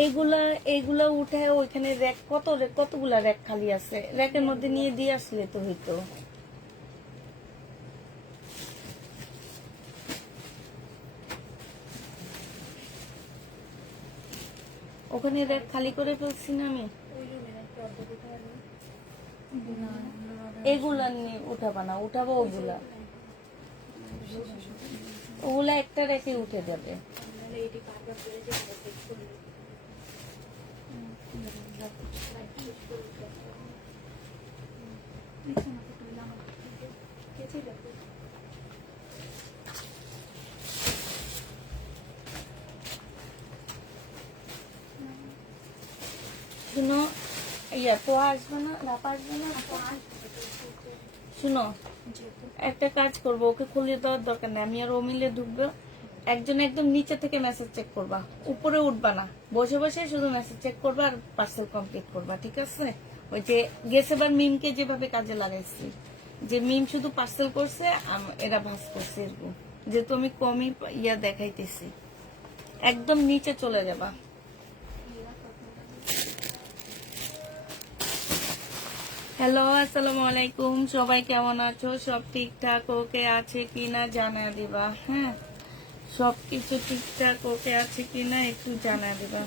এইগুলা এইগুলা উঠে ওইখানে র্যাক কতগুলা র্যাক খালি আছে, র্যাকের মধ্যে নিয়ে দিয়ে আসলে তো হইতো। ওখানে র্যাক খালি করে ফেলছি না আমি। এগুলা নিয়ে উঠাবা না, উঠাবো ওগুলা, ওগুলা একটা রেখে উঠে যাবে। শুনো, ইয়া তো আসবে না, রাপা আসবে না। শুনো, একটা কাজ করবো, ওকে খুলে দেওয়ার দরকার নেই, আমি আর ও মিলে ঢুকবো। একজন একদম নিচে থেকে মেসেজ চেক করবা, উপরে উঠবা না, বসে বসে শুধু মেসেজ চেক করবা আর পার্সেল কমপ্লিট করবা, ঠিক আছে? ওই যে গেছেবার মিমকে যেভাবে কাজে লাগাইছি, যে মিম শুধু পার্সেল করছে, এরা ভাস করছে, এরকম। যেহেতু আমি কমই ইয়া দেখাইতেছি, একদম নিচে চলে যাবা। হ্যালো, আসসালামু আলাইকুম, সবাই কেমন আছো? সব ঠিকঠাক ওকে আছে কিনা জানা দিবা। হ্যাঁ, সবকিছু ঠিকঠাক ওকে আছে কিনা একটু জানা দিবা।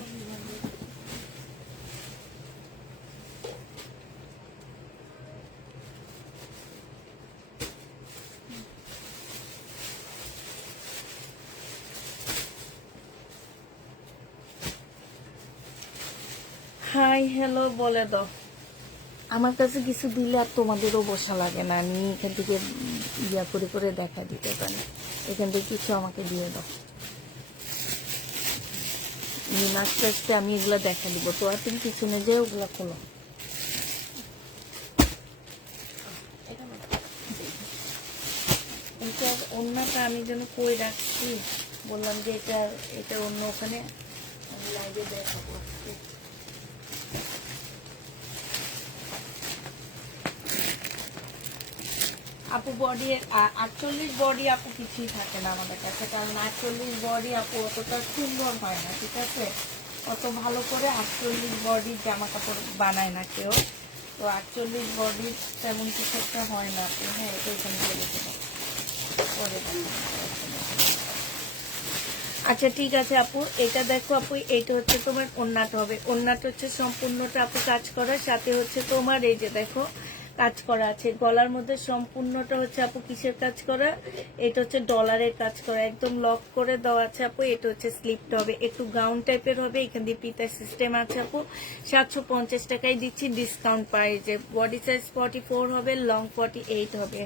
হাই হ্যালো বলে দাও। আমার কাছে কিছু দিলে আর তোমাদেরও বসা লাগে না, আমি এখান থেকে ইয়া করে করে দেখা দিতে পারি। এখান থেকে কিছু আমাকে দিয়ে দাও, আস্তে আস্তে আমি এগুলা দেখা দিব। তো আর তুমি পিছনে যে ওগুলা খোলো। এটা অন্যটা আমি যেন কই রাখছি, বললাম যে এটা এটা অন্য ওখানে লাইভে দেখাবো। আপু বডি 48 বডি আপু কিছুই থাকে না আমাদের কাছে, কারণ 48 বডি আপু অতটা সুন্দর হয় না, ঠিক আছে? অত ভালো করে 48 বডির জামা কাপড় বানায় না কেউ। তো 48 বডি তেমন কিছু একটা হয় না আপু। হ্যাঁ, এটা এখানে বলে দেবো পরে। আচ্ছা ঠিক আছে আপু, এটা দেখো আপু, এটা হচ্ছে তোমার ওড়নাটা হবে। ওড়নাটা হচ্ছে সম্পূর্ণটা আপু কাজ করা, সাথে হচ্ছে তোমার এই যে দেখো কাজ করা আছে। গলার মধ্যে সম্পূর্ণটা হচ্ছে আপু কিসের কাজ করা? এটা হচ্ছে ডলারের কাজ করা, একদম লক করে দেওয়া আছে আপু। এটা হচ্ছে স্লিপটা হবে, একটু গাউন টাইপের হবে, এখান দিয়ে পিতার সিস্টেম আছে আপু। 750 টাকায় দিচ্ছি ডিসকাউন্ট প্রাইসে। বডি সাইজ 44 হবে, লং 48 হবে,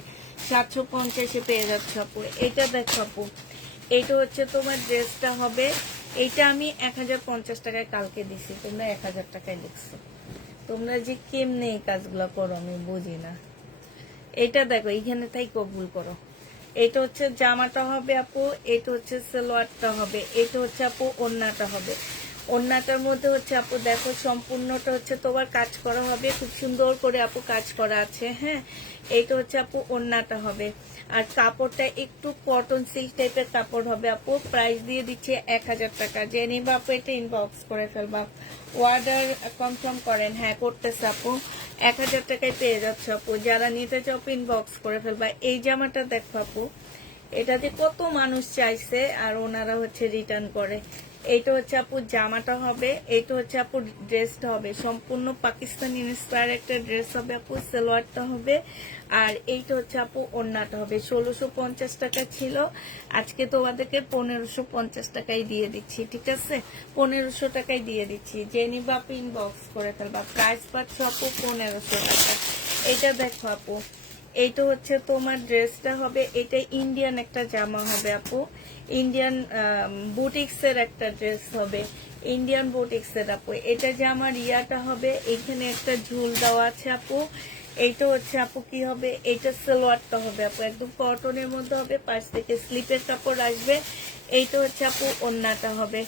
750-এ পেয়ে যাচ্ছে আপু। এটা দেখো আপু, এইটা হচ্ছে তোমার ড্রেসটা হবে। এইটা আমি 1050 টাকায় কালকে দিছি, তোমরা 1000 টাকায় দেখছো। তোমরা যে কেমনে এই কাজগুলো করো আমি বুঝি না। এটা দেখো, এইখানে তাই কবুল করো। এটা হচ্ছে জামাটা হবে আপু, এটা হচ্ছে সালোয়ারটা হবে, এটা হচ্ছে আপু ওড়নাটা হবে। ওড়নাটার মধ্যে হচ্ছে আপু দেখো সম্পূর্ণটা হচ্ছে তোমার কাজ করা হবে, খুব সুন্দর করে আপু কাজ করা আছে। হ্যাঁ, এইটা হচ্ছে আপু ওড়নাটা হবে। আর কাপড়টা একটু কটন সিল্ক টাইপের কাপড় হবে আপু। প্রাইস দিয়ে দিচ্ছে 1000 টাকা। যে নিবা আপু এটা ইনবক্স করে ফেলবা, অর্ডার কনফার্ম করেন। হ্যাঁ করতেছে আপু, 1000 টাকায় পেয়ে যাচ্ছে আপু। যারা নিতে চাও ইনবক্স করে ফেলবা। এই জামাটা দেখো আপু, এটাতে কত মানুষ চাইছে আর ওনারা হচ্ছে রিটার্ন করে। এইটা হচ্ছে আপু জামাটা হবে, এইটা হচ্ছে আপু ড্রেসটা হবে। সম্পূর্ণ পাকিস্তানি ইন্সপায়ার একটা ড্রেস হবে আপু, সালোয়ারটা হবে। আর এইটা হচ্ছে আপু ওড়নাটা হবে। 1650 টাকা ছিল, আজকে তোমাদেরকে 1550 টাকায় দিয়ে দিচ্ছি, ঠিক আছে? 1500 টাকায় দিয়ে দিচ্ছি। যে নিবা আপু ইনবক্স করে ফেলবা। প্রাইস পাচ্ছ আপু 1500 টাকা। এটা দেখো আপু, এইটা হচ্ছে তোমার ড্রেসটা হবে। এটা ইন্ডিয়ান একটা জামা হবে আপু, ইন্ডিয়ান বুটিক্স এর একটা ড্রেস হবে, ইন্ডিয়ান বুটিক্স এর আপু। এটা জামার ইয়াটা হবে, এখানে একটা ঝুল দেওয়া আছে আপু। এইটা হচ্ছে আপু কি হবে, এইটা সালোয়ারটা হবে আপু, একদম কটনের মধ্যে হবে, পাশ থেকে স্লিপের কাপড় আসবে। এইটা হচ্ছে আপু ওড়নাটা হবে।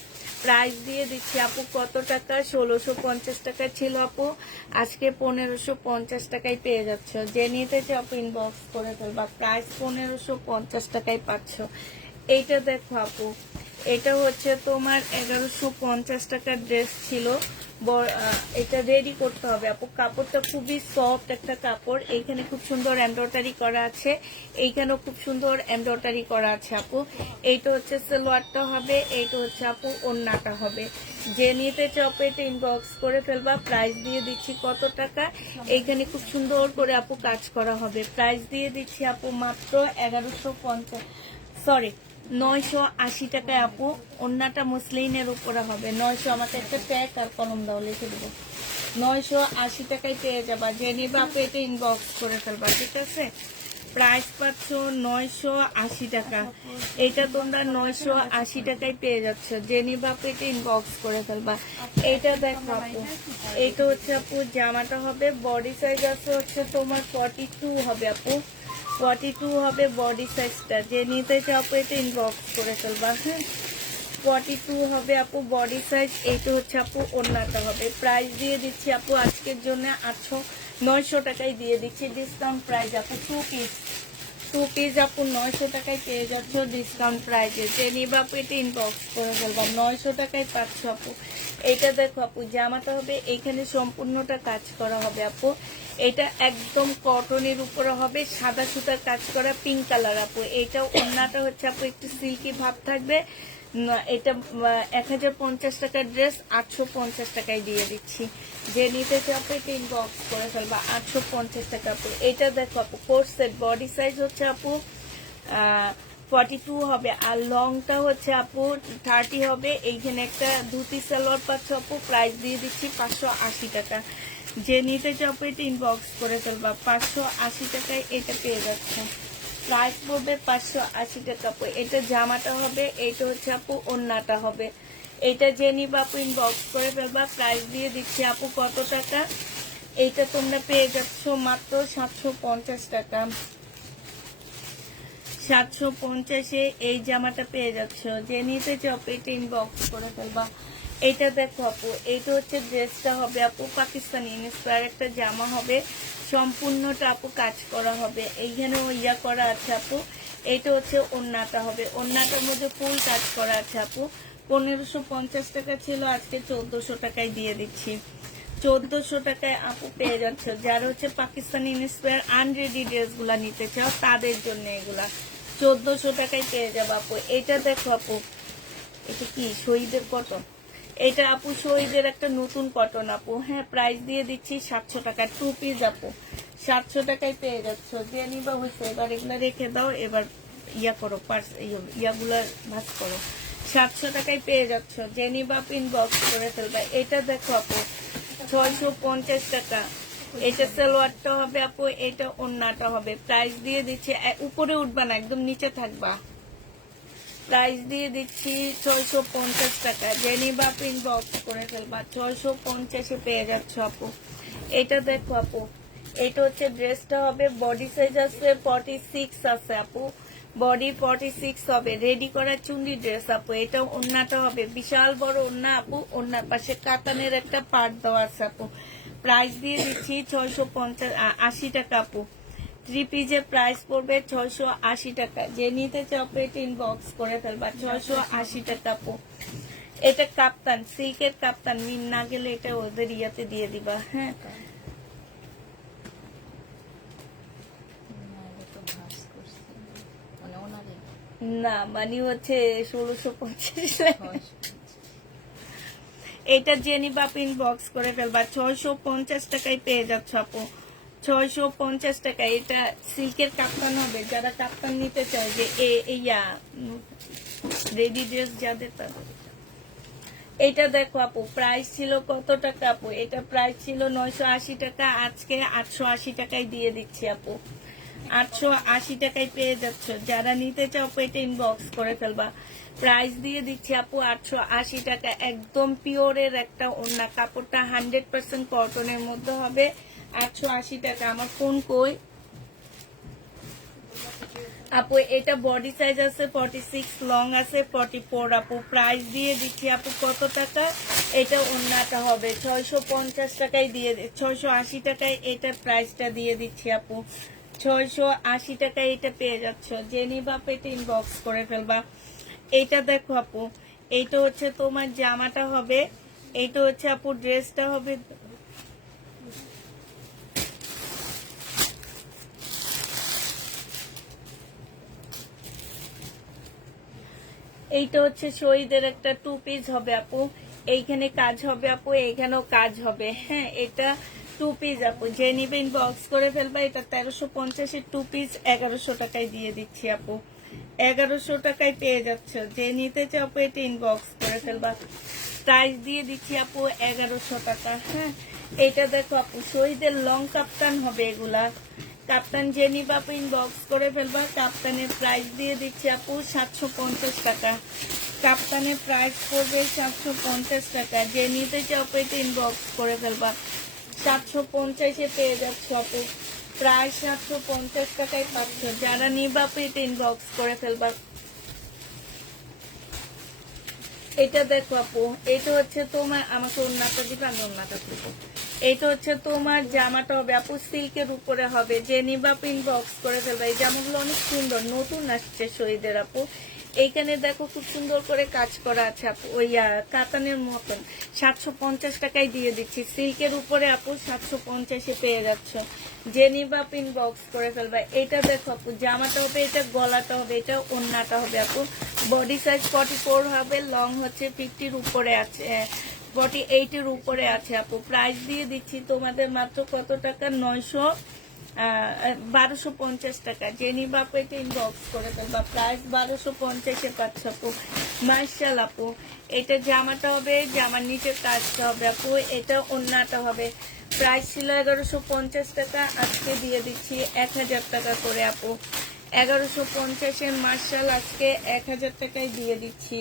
প্রাইস দিয়ে দিচ্ছি আপু কত টাকা? 1650 টাকা ছিল আপু, আজকে 1550 টাকায় পেয়ে যাচ্ছ। যে নিতে চাও আপু ইনবক্স করে ফেলবা। প্রাইস 1550 টাকায় পাচ্ছ। এইটা দেখো আপু, এটা হচ্ছে তোমার 1150 টাকার ড্রেস ছিল। এটা রেডি করতে হবে আপু। কাপড়টা খুবই সফট একটা কাপড়। এইখানে খুব সুন্দর এমব্রয়ডারি করা আছে, এইখানেও খুব সুন্দর এমব্রয়ডারি করা আছে আপু। এইটা হচ্ছে সালোয়ারটা হবে, এইটা হচ্ছে আপু ওড়নাটা হবে। যে নিতে চাও আপু এটা ইনবক্স করে ফেলবা। প্রাইস দিয়ে দিচ্ছি কত টাকা, এইখানে খুব সুন্দর করে আপু কাজ করা হবে। প্রাইস দিয়ে দিচ্ছি আপু মাত্র 1150, সরি 980 টাকায় আপু। ওন্নাটা মুসলিনের উপরে হবে 900। আমাকে একটা ট্যাগ আর কলম দাও, লিখে দেবো। 980 টাকায় পেয়ে যাবা। যে নিবা আপু এটা ইনবক্স করে ফেলবা, ঠিক আছে? প্রাইস পাচ্ছ 980 টাকা। এটা তোমরা 980 টাকায় পেয়ে যাচ্ছ। যে নিবা আপু এটা ইনবক্স করে ফেলবা। এইটা দেখো আপু, এইটা হচ্ছে আপু জামাটা হবে। বডি সাইজ আছে হচ্ছে তোমার 42 হবে আপু। 42 হবে বডি সাইজটা। যে নিতে চাও আপু এটা ইনবক্স করে ফেলবা। হ্যাঁ, 42 হবে আপু বডি সাইজ। এইটা হচ্ছে আপু ওড়নাটা হবে। প্রাইস দিয়ে দিচ্ছি আপু আজকের জন্য 900 টাকায় দিয়ে দিচ্ছি ডিসকাউন্ট প্রাইস আপু। 2 পিস আপু 900 টাকায় পেয়ে যাচ্ছ ডিসকাউন্ট প্রাইজে। যে নিবা আপু এটা ইনবক্স করে ফেলবা। 900 টাকায় পাচ্ছ আপু। এটা দেখো আপু জামাটা হবে, এইখানে সম্পূর্ণটা কাজ করা হবে আপু। এটা একদম কটনের উপরে হবে, সাদা সুতার কাজ করা, পিঙ্ক কালার আপু। এটা ওড়নাটা হচ্ছে আপু একটু সিল্কি ভাব থাকবে। এটা 1050 টাকার ড্রেস 850 টাকায় দিয়ে দিচ্ছি। যে নিতে চাও আপু এটা ইনবক্স করে ফেলবা। 850 টাকা আপু। এটা দেখো আপু কোর্স সেট। বডি সাইজ হচ্ছে আপু 42 হবে, আর লংটা হচ্ছে আপু 30 হবে। এইখানে একটা ধুতি সালোয়ার পাচ্ছ আপু। প্রাইস দিয়ে দিচ্ছি 580 টাকা। যে নিতে চাও আপু এটা ইনবক্স করে ফেলবা। 580 টাকায় এটা পেয়ে যাচ্ছে। প্রাইস পড়বে 580 টাকা আপু। এটা জামাটা হবে, এইটা হচ্ছে আপু ওড়নাটা হবে। এটা যে নিবা আপু ইনবক্স করে ফেলবা। প্রাইস দিয়ে দিচ্ছি আপু কত টাকা, এইটা তোমরা পেয়ে যাচ্ছ মাত্র 750 টাকা। 750-এ এই জামাটা পেয়ে যাচ্ছ। যে নিতে চাও আপু এটা ইনবক্স করে ফেলবা। এটা দেখো আপু, এইটা হচ্ছে ড্রেসটা হবে আপু পাকিস্তানি ইন্সপায়ার একটা জামা হবে। সম্পূর্ণটা আপু কাজ করা হবে, এইখানেও ইয়া করা আছে আপু। এইটা হচ্ছে ওড়নাটা হবে। ওড়নাটার মধ্যে ফুল কাজ করা আছে আপু। 1550 টাকা ছিল, আজকে 1400 টাকায় দিয়ে দিচ্ছি। 1400 টাকায় আপু পেয়ে যাচ্ছে। যারা হচ্ছে পাকিস্তানি ইন্সপায়ার আনরেডি ড্রেসগুলা নিতে চাও তাদের জন্য এগুলা 1400 টাকায় পেয়ে যাবো আপু। এটা দেখো আপু, এটা কি শহীদের কটন। এটা আপু শহীদের একটা নতুন কটন আপু। হ্যাঁ, প্রাইস দিয়ে দিচ্ছি 700 টাকা। 2 পিস আপু 700 টাকায় পেয়ে যাচ্ছ। যে নিবা হয়েছে। এবার এগুলা রেখে দাও, এবার ইয়া করো, ইয়াগুলা ভাগ করো। 700 টাকায় পেয়ে যাচ্ছ। যে নিবা ইনবক্স করে ফেলবা। এটা দেখো আপু 650 টাকা। এটা সালোয়ারটা হবে আপু, এটা ওড়নাটা হবে। প্রাইস দিয়ে দিচ্ছি, উপরে উঠবা না, একদম নিচে থাকবা। প্রাইস দিয়ে দিচ্ছি 650 টাকা। যে নিবা আপু ইনবক্স করে ফেলবা। 650-এ পেয়ে যাচ্ছ আপু। এটা দেখো আপু, এটা হচ্ছে ড্রেসটা হবে। বডি সাইজ আছে 46 আছে আপু। বডি 46 হবে। রেডি করা চুন্ডি ড্রেস আপু। এটা ওড়নাটা হবে বিশাল বড় ওড়না আপু। ওড়নার পাশে কাতানের একটা পার্ট দেওয়া আছে আপু। প্রাইস দিয়ে দিচ্ছি 680 টাকা আপু। 3 পিসের প্রাইস পড়বে 680 টাকা। যে নিতে চাও এটা ইনবক্স করে ফেলবা। 680 টাকা আপু। এটা কাপ্তান, সিল্কের কাপ্তান। মিন না গেলে এটা ওদের ইয়াতে দিয়ে দিবা। হ্যাঁ, না মানে হচ্ছে 1650। এটা যে নিবা আপু ইনবক্স করে ফেলবা। 650 টাকায় পেয়ে যাচ্ছ আপু। 650 টাকা। এটা সিল্কের কাপ্তান হবে। যারা কাপ্তান নিতে চায়, যে ইয়া রেডি ড্রেস যাদের, তাদের। এটা দেখো আপু, প্রাইস ছিল কত টাকা আপু? এটা প্রাইস ছিল 980 টাকা, আজকে 880 টাকায় দিয়ে দিচ্ছি আপু। 880 টাকায় পেয়ে যাচ্ছ। যারা নিতে চাও আপু এটা ইনবক্স করে ফেলবা। প্রাইস দিয়ে দিচ্ছি আপু 880 টাকা। একদম পিওরের একটা ওড়না, কাপড়টা 100% কটনের মধ্যে হবে। 880 টাকা। আমার ফোন কই আপু? এটা বডি সাইজ আছে 46, লং আছে 44 আপু। প্রাইস দিয়ে দিচ্ছি আপু কত টাকা? এটা ওড়নাটা হবে 650 টাকায় দিয়ে, 680 টাকায় এটা প্রাইসটা দিয়ে দিচ্ছি আপু। 680 টাকায় এটা পেয়ে যাচ্ছ। যে নিবা এটা ইনবক্স করে ফেলবা। এইটা দেখো আপু, এইটা হচ্ছে তোমার জামাটা হবে, এইটা হচ্ছে আপু ড্রেসটা হবে। এইটা হচ্ছে শহীদের একটা 2 পিস হবে আপু, এইখানে কাজ হবে আপু, এইখানেও কাজ হবে। হ্যাঁ, এটা 2 পিস আপু, যে নিবে ইনবক্স করে ফেলবা। এটা 1350-এর 2 পিস 1100 টাকায় দিয়ে দিচ্ছি আপু, 1100 টাকায় পেয়ে যাচ্ছ। যে নিতে চাও আপু এটা ইনবক্স করে ফেলবা। প্রাইস দিয়ে দিচ্ছি আপু 1100 টাকা। হ্যাঁ, এটা দেখো আপু শহীদের লং কাপ্তান হবে এগুলা। কাপ্তান যে নিবা আপু ইনবক্স করে ফেলবা। কাপ্তানের প্রাইস দিয়ে দিচ্ছি আপু 750 টাকা। কাপ্তানের প্রাইস পড়বে 750 টাকা। যে নিতে চাও আপু এটা ইনবক্স করে ফেলবা। 750-এ পেয়ে যাচ্ছ আপু, প্রায় 750 টাকায় পাচ্ছ। যারা নিবা আপু এটা ইনবক্স করে ফেলবা। এটা দেখো আপু, এটা হচ্ছে তোমার, আমাকে ওন্নাটা দিবে, আমি ওন্নাটা দেবো। এটা হচ্ছে তোমার জামাটা হবে আপু সিল্কের উপরে হবে। যে নিবা আপু ইনবক্স করে ফেলবে। এই জামাগুলো অনেক সুন্দর, নতুন আসছে শহীদের আপু। এইখানে দেখো খুব সুন্দর করে কাজ করা আছে আপু, ওই কাতানের মতন। 750 টাকায় দিয়ে দিচ্ছি সিল্কের উপরে আপু, 750-এ পেয়ে যাচ্ছ। যে নিবা আপু ইনবক্স করে ফেলবে। এটা দেখো আপু জামাটা হবে, এটা গলাটা হবে, এটা ওন্নাটা হবে আপু। বডি সাইজ 44 হবে, লং হচ্ছে 50-র উপরে আছে, 48-এর উপরে আছে আপু। প্রাইস দিয়ে দিচ্ছি তোমাদের মাত্র কত টাকা, 1250 টাকা। যে নিবা আপু এটা ইনবক্স করে ফেলবা। প্রাইস 1250-এ পাচ্ছ আপু। মার্শাল আপু, এটা জামাটা হবে, জামার নিচে কাজটা হবে আপু, এটা ওন্নাটা হবে। প্রাইস ছিল 1150 টাকা, আজকে দিয়ে দিচ্ছি 1000 টাকা করে আপু। 1150-এর মার্শাল আজকে 1000 টাকায় দিয়ে দিচ্ছি।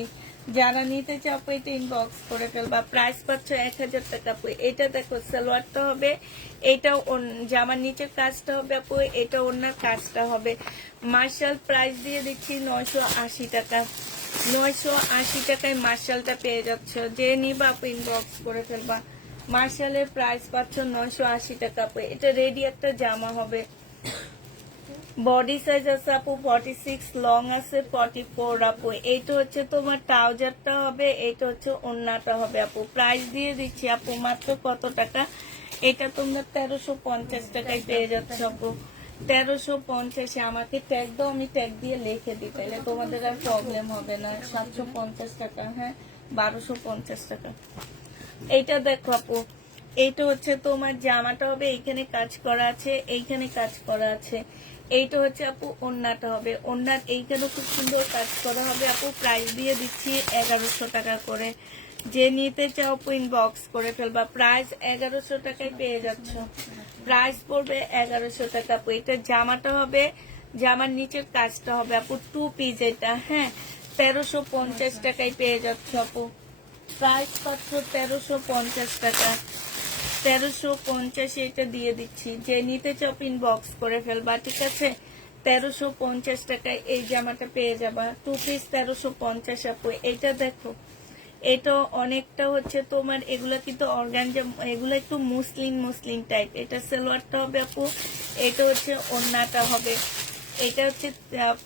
যারা নিতে চাও আপু এটা ইনবক্স করে ফেলবা। প্রাইস পাচ্ছ 1000 টাকা আপু। এটা দেখো সালোয়ারটা হবে, এটা জামার নিচের কাজটা হবে আপু, এটা ওনার কাজটা হবে। মার্শাল প্রাইস দিয়ে দিচ্ছি 980 টাকা। 980 টাকায় মার্শালটা পেয়ে যাচ্ছ। যে নিবা আপু ইনবক্স করে ফেলবা। মার্শালের প্রাইস পাচ্ছ 980 টাকা আপু। এটা রেডি একটা জামা হবে। বডি সাইজ আছে আপু 46, লং আছে 44 আপু। এইটা হচ্ছে তোমার ট্রাউজারটা হবে, এইটা হচ্ছে ওন্নাটা হবে আপু। প্রাইস দিয়ে দিচ্ছি আপু মাত্র কত টাকা, এটা তোমরা 1350 টাকায় পেয়ে যাচ্ছ আপু। 1350-এ আমাকে ট্যাগ দাও, আমি ট্যাগ দিয়ে লিখে দিই, তাহলে তোমাদের আর প্রবলেম হবে না। 750 টাকা, হ্যাঁ 1250 টাকা। এইটা দেখো আপু, এইটা হচ্ছে তোমার জামাটা হবে, এইখানে কাজ করা আছে, এইখানে কাজ করা আছে। এইটা হচ্ছে আপু ওন্নাটা হবে, ওন্নার এইখানে খুব সুন্দর কাজ করা হবে আপু। প্রাইস দিয়ে দিচ্ছি 1100 টাকা করে। যে নিতে চাও আপু ইনবক্স করে ফেলবা। প্রাইস 1100 টাকায় পেয়ে যাচ্ছ। প্রাইস পড়বে 1100 টাকা আপু। এটা জামাটা হবে, জামার নিচের কাজটা হবে আপু 2 পিস এটা। হ্যাঁ, 1350 টাকায় পেয়ে যাচ্ছ আপু। প্রাইস পাচ্ছ 1350 টাকা। 1350-এ এটা দিয়ে দিচ্ছি। যে নিতে চাও ইনবক্স করে ফেলবা, ঠিক আছে। 1350 টাকায় এই জামাটা পেয়ে যাবা, 2 পিস 1350 আপু। এটা দেখো, এটা অনেকটা হচ্ছে তোমার, এগুলা কিন্তু অর্গানজা, এগুলো একটু মুসলিম মুসলিম টাইপ। এটা সালোয়ারটা হবে আপু, এটা হচ্ছে ওন্নাটা হবে। এটা হচ্ছে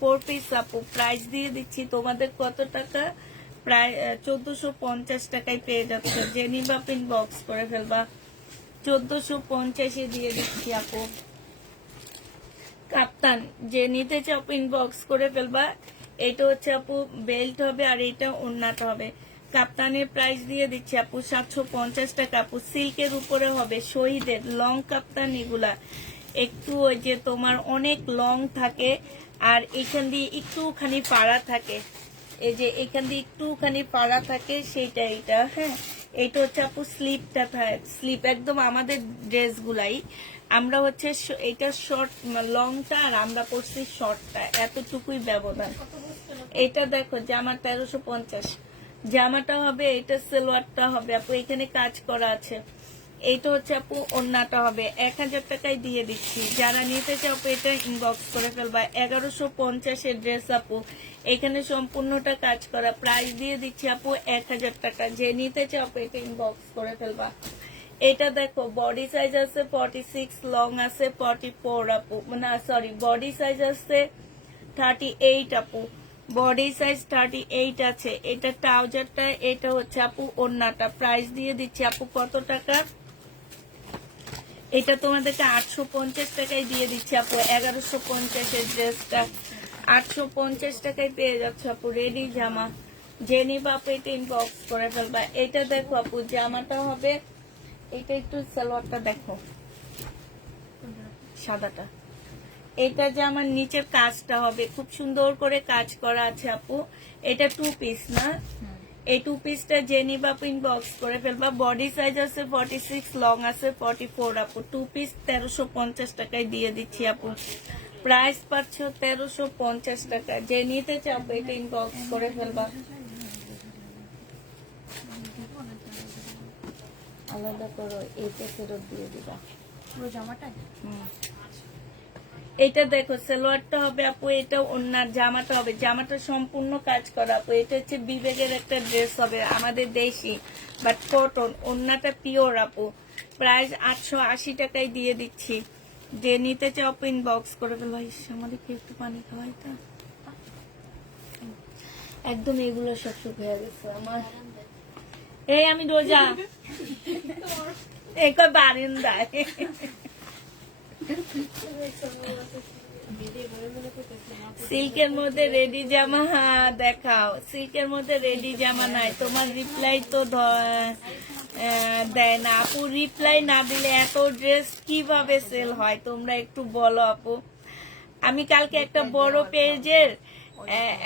4 পিস আপু। প্রাইস দিয়ে দিচ্ছি তোমাদের কত টাকা, প্রায় 1450 টাকায় পেয়ে যাচ্ছে। যে নিবা ইনবক্স করে ফেলবা। 1450-এ দিয়ে দিচ্ছি আপু। কাপ্তান যে নিতে চাও ইনবক্স করে ফেলবা। এটা হচ্ছে আপু বেল্ট হবে, আর এটা ওন্নাটা হবে। কাপ্তানের প্রাইস দিয়ে দিচ্ছি আপু 750 টাকা আপু। সিল্কের উপরে হবে, শহীদের লং কাপ্তান। এগুলা একটু ওই যে তোমার অনেক লং থাকে, আর এখান দিয়ে একটুখানি পাড়া থাকে, এই যে এখান দিয়ে একটুখানি পাড়া থাকে, সেইটা এইটা। হ্যাঁ, এইটা হচ্ছে আপু স্লিপটা, স্লিপ একদম আমাদের ড্রেস গুলাই। আমরা হচ্ছে এটা শর্ট, লংটা, আর আমরা পড়ছি শর্টটা, এতটুকুই ব্যবধান। এটা দেখো জামা 1350, জামাটা হবে, এটা সালোয়ারটা হবে আপু, এখানে কাজ করা আছে। এইটা হচ্ছে আপু ওন্নাটা হবে। 1000 টাকায় দিয়ে দিচ্ছি। যারা নিতে চাও আপু এটা ইনবক্স করে ফেলবা। 1150-এর ড্রেস আপু, এখানে সম্পূর্ণটা কাজ করা। প্রাইস দিয়ে দিচ্ছি আপু 1000 টাকা। যে নিতে চাও আপু এটা ইনবক্স করে ফেলবা। এটা দেখো বডি সাইজ আছে 46, লং আছে 44 আপু, না সরি, বডি সাইজ আছে 38 আপু, বডি সাইজ 38 আছে। এটা ট্রাউজারটা, এটা হচ্ছে আপু ওড়নাটা। প্রাইস দিয়ে দিচ্ছি আপু কত টাকা? এটা তোমাদেরকে 850 টাকায় দিয়ে দিচ্ছি আপু। 1150 ড্রেসটা 850 টাকায় পেয়ে যাচ্ছে আপু। রেডি জামা, জেনি বাপ এটা ইনবক্স করে ফেলবা। এটা দেখো আপু, জামাটা হবে, এটা একটু সালোয়ারটা দেখো, সাদাটা। এটা যে আমার নিচের কাজটা হবে, খুব সুন্দর করে কাজ করা আছে আপু। এটা 2 পিস না? এই 2 পিসটা জেনি বাপ ইনবক্স করে ফেলবা। বডি সাইজ আছে 46, লং আছে 44 আপু। 2 পিস 1350 টাকায় দিয়ে দিচ্ছি আপু। প্রাইস পাচ্ছ 1350 টাকা। যে নিতে চাপো এটা ইনবক্স করে ফেলবা। আলাদা করো, এইটা ফেরত দিয়ে দিবা পুরো জামাটা। এটা দেখো সালোয়ারটা হবে আপু, এটা ওন্নার, জামাটা হবে, জামাটা সম্পূর্ণ কাজ করা আপু। এটা হচ্ছে বিবেকের একটা ড্রেস হবে, আমাদের দেশি বাট কটন। ওন্নাটা পিওর আপু। প্রাইস 880 টাকায় দিয়ে দিচ্ছি। যে নিতে চাও আপু ইনবক্স করে ফেলবা। আমাদেরকে একটু পানি খাওয়াই তা একদম, এগুলো সব শুক হয়ে গেছে আমার। এই আমি রোজা এই বারিন্দায় সিল্কের মধ্যে রেডি জামা দেখাও। সিল্কের মধ্যে রেডি জামা নাই। তোমার রিপ্লাই তো দেয় না আপু। রিপ্লাই না দিলে এত ড্রেস কিভাবে সেল হয় তোমরা একটু বলো আপু। আমি কালকে একটা বড় পেজের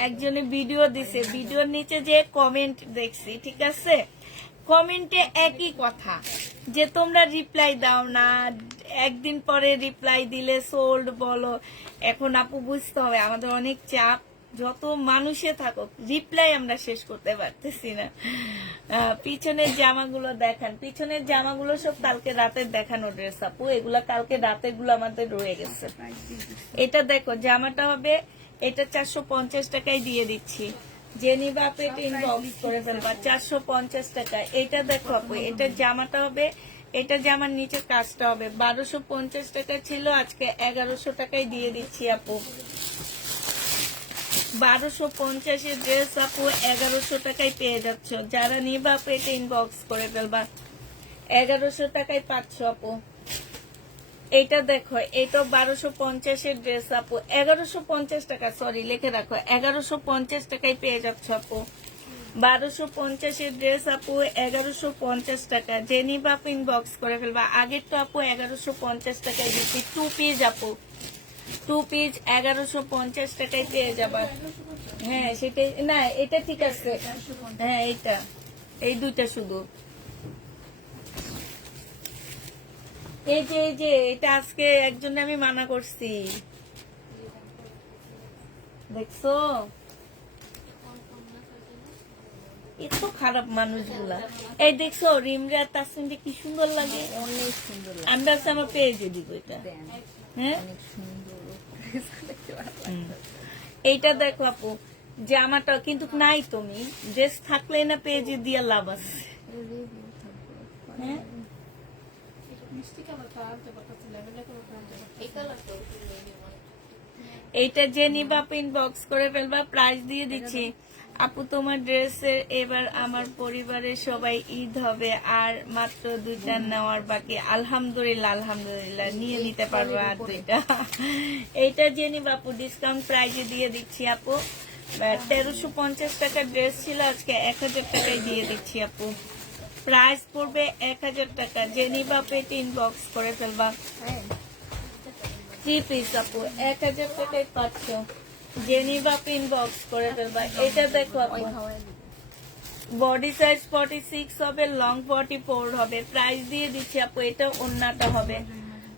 একজনে ভিডিও দিছে, ভিডিওর নিচে যে কমেন্ট দেখছি, ঠিক আছে, কমেন্টে একই কথা যে তোমরা রিপ্লাই দাও না, একদিন পরে রিপ্লাই দিলে সোল্ড বলো। এখন আপু বুঝতে হবে আমাদের অনেক চাপ, যত মানুষে থাকুক রিপ্লাই আমরা শেষ করতে পারতেছি না। পিছনের জামাগুলো দেখান। পিছনের জামাগুলো সব কালকে রাতের দেখানো ড্রেস আপু, এগুলা কালকে রাতের গুলো আমাদের রয়ে গেছে। এটা দেখো জামাটা হবে, এটা 450 টাকায় দিয়ে দিচ্ছি। জেনি বাপে ইনবক্স করে ফেলবা 450 টাকা। এটা দেখো আপু, এটা জামাটা হবে, এটা জামার নিচে কাজটা হবে। 1250 টাকা ছিল, আজকে 1100 টাকায় দিয়ে দিচ্ছি আপু। 1250 ড্রেস আপু 1100 টাকায় পেয়ে যাচ্ছ। যারা নিবা আপু এটা ইনবক্স করে ফেলবা। 1100 টাকায় পাচ্ছ আপু। এটা দেখো, এটা 1250 ড্রেস আপু। 1150 টাকা, সরি লিখে রাখো, 1150 টাকায় পেয়ে যাচ্ছ আপু। 1250 ড্রেস আপু 1150 টাকা। জেনি বাপ ইনবক্স করে ফেলবা। আগের তো আপু 1150 টাকায় দিচ্ছি। 2 পিস আপু, 2 পিস 1150 টাকায় পেয়ে যাবা। হ্যাঁ সেটাই না, এটা ঠিক আছে। হ্যাঁ এটা, এই দুইটা শুধু। এই যে এটা আজকে একজনে আমি মানা করছি, দেখছো এত খারাপ মানুষগুলা। এই দেখছো রিমরা তাসমিনকে কি সুন্দর লাগে, অনেক সুন্দর। আমরা আমার পেজে দিব এটা। হ্যাঁ এইটা দেখো আপু, জামাটা কিন্তু নাই, তুমি ড্রেস থাকলে না পেজে দিয়ে লাভ আছে। হ্যাঁ এইটা যে নিবা ইনবক্স করে ফেলবা। প্রাইস দিয়ে দিচ্ছি আপু তোমার ড্রেসের। এবার আমার পরিবারের সবাই ঈদ হবে, আর মাত্র 2টা নেওয়ার বাকি। আলহামদুলিল্লাহ আলহামদুলিল্লাহ, নিয়ে নিতে পারবো আর 2টা। এইটা যে নিবা আপু ডিসকাউন্ট প্রাইজে দিয়ে দিচ্ছি আপু। 1350 টাকার ড্রেস ছিল, আজকে 1000 টাকায় দিয়ে দিচ্ছি আপু। প্রাইস পড়বে 1000 টাকা। জেনি বাপেট ইনবক্স করে ফেলবা। 3 পিস আপু 1000 টাকায় পাচ্ছ। জেনি বাপ ইনবক্স করে ফেলবা। এটা দেখো আপু, বডি সাইজ 46 হবে, লং 44 হবে। প্রাইস দিয়ে দিচ্ছি আপু, এটা ওন্নাটা হবে।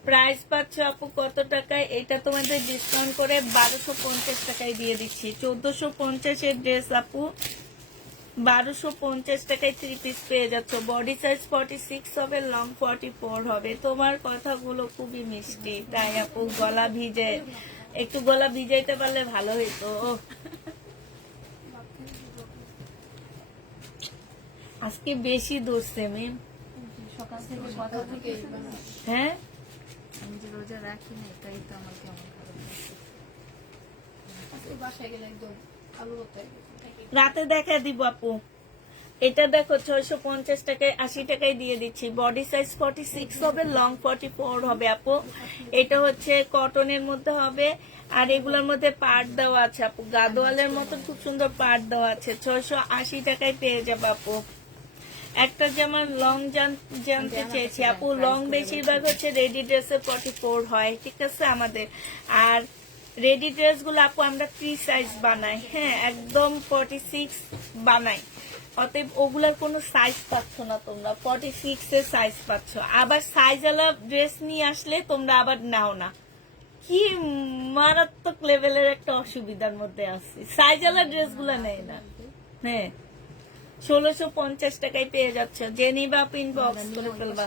প্রাইস পাচ্ছ আপু কত টাকায়? এটা তোমাদের ডিসকাউন্ট করে 1250 টাকায় দিয়ে দিচ্ছি। 1450 ড্রেস আপু 1250 টাকায় 3 পিস পেয়ে যাচ্ছ। বডি সাইজ 46 হবে, লং 44 হবে। তোমার কথাগুলো খুবই মিষ্টি, তাই আপু গলা ভিজে, একটু গলা ভিজাইতে পারলে ভালো হইতো। আজকে বেশি দোষে মেম, সকাল থেকে কথা থেকে। হ্যাঁ আমি যে রোজা রাখি না, এটাই তো আমার কেমন খারাপ লাগছে। আজকে বাসায় গেলে একদম রাতে দেখা দিব আপু। এটা দেখো 650 টাকায় 80 টাকায় দিয়ে দিচ্ছি। বডি সাইজ 46 হবে, লং 44 হবে আপু। এটা হচ্ছে কটনের মধ্যে হবে, আর এগুলোর মধ্যে পার্ট দেওয়া আছে আপু, গাদোয়ালের মতো খুব সুন্দর পার্ট দেওয়া আছে। 680 টাকায় পেয়ে যাবে আপু। একটা জামার লং জানতে চেয়েছি আপু, লং বেশিরভাগ হচ্ছে রেডি ড্রেসের 44 হয়, ঠিক আছে আমাদের। আর রেডি ড্রেস গুলো আপু আমরা 3 সাইজ বানাই, হ্যাঁ একদম 46 বানাই। অতএব ওগুলার কোনো সাইজ পাচ্ছ না তোমরা, 46 এর সাইজ পাচ্ছ। আবার সাইজ আলা ড্রেস নিয়ে আসলে তোমরা আবার নাও না, কি মারাত্মক লেভেলের একটা অসুবিধার মধ্যে আছি। সাইজ আলা ড্রেস গুলা নেয় না। হ্যাঁ 1650 টাকায় পেয়ে যাচ্ছ। যে নিবা ইনবক্স করে ফেলবা।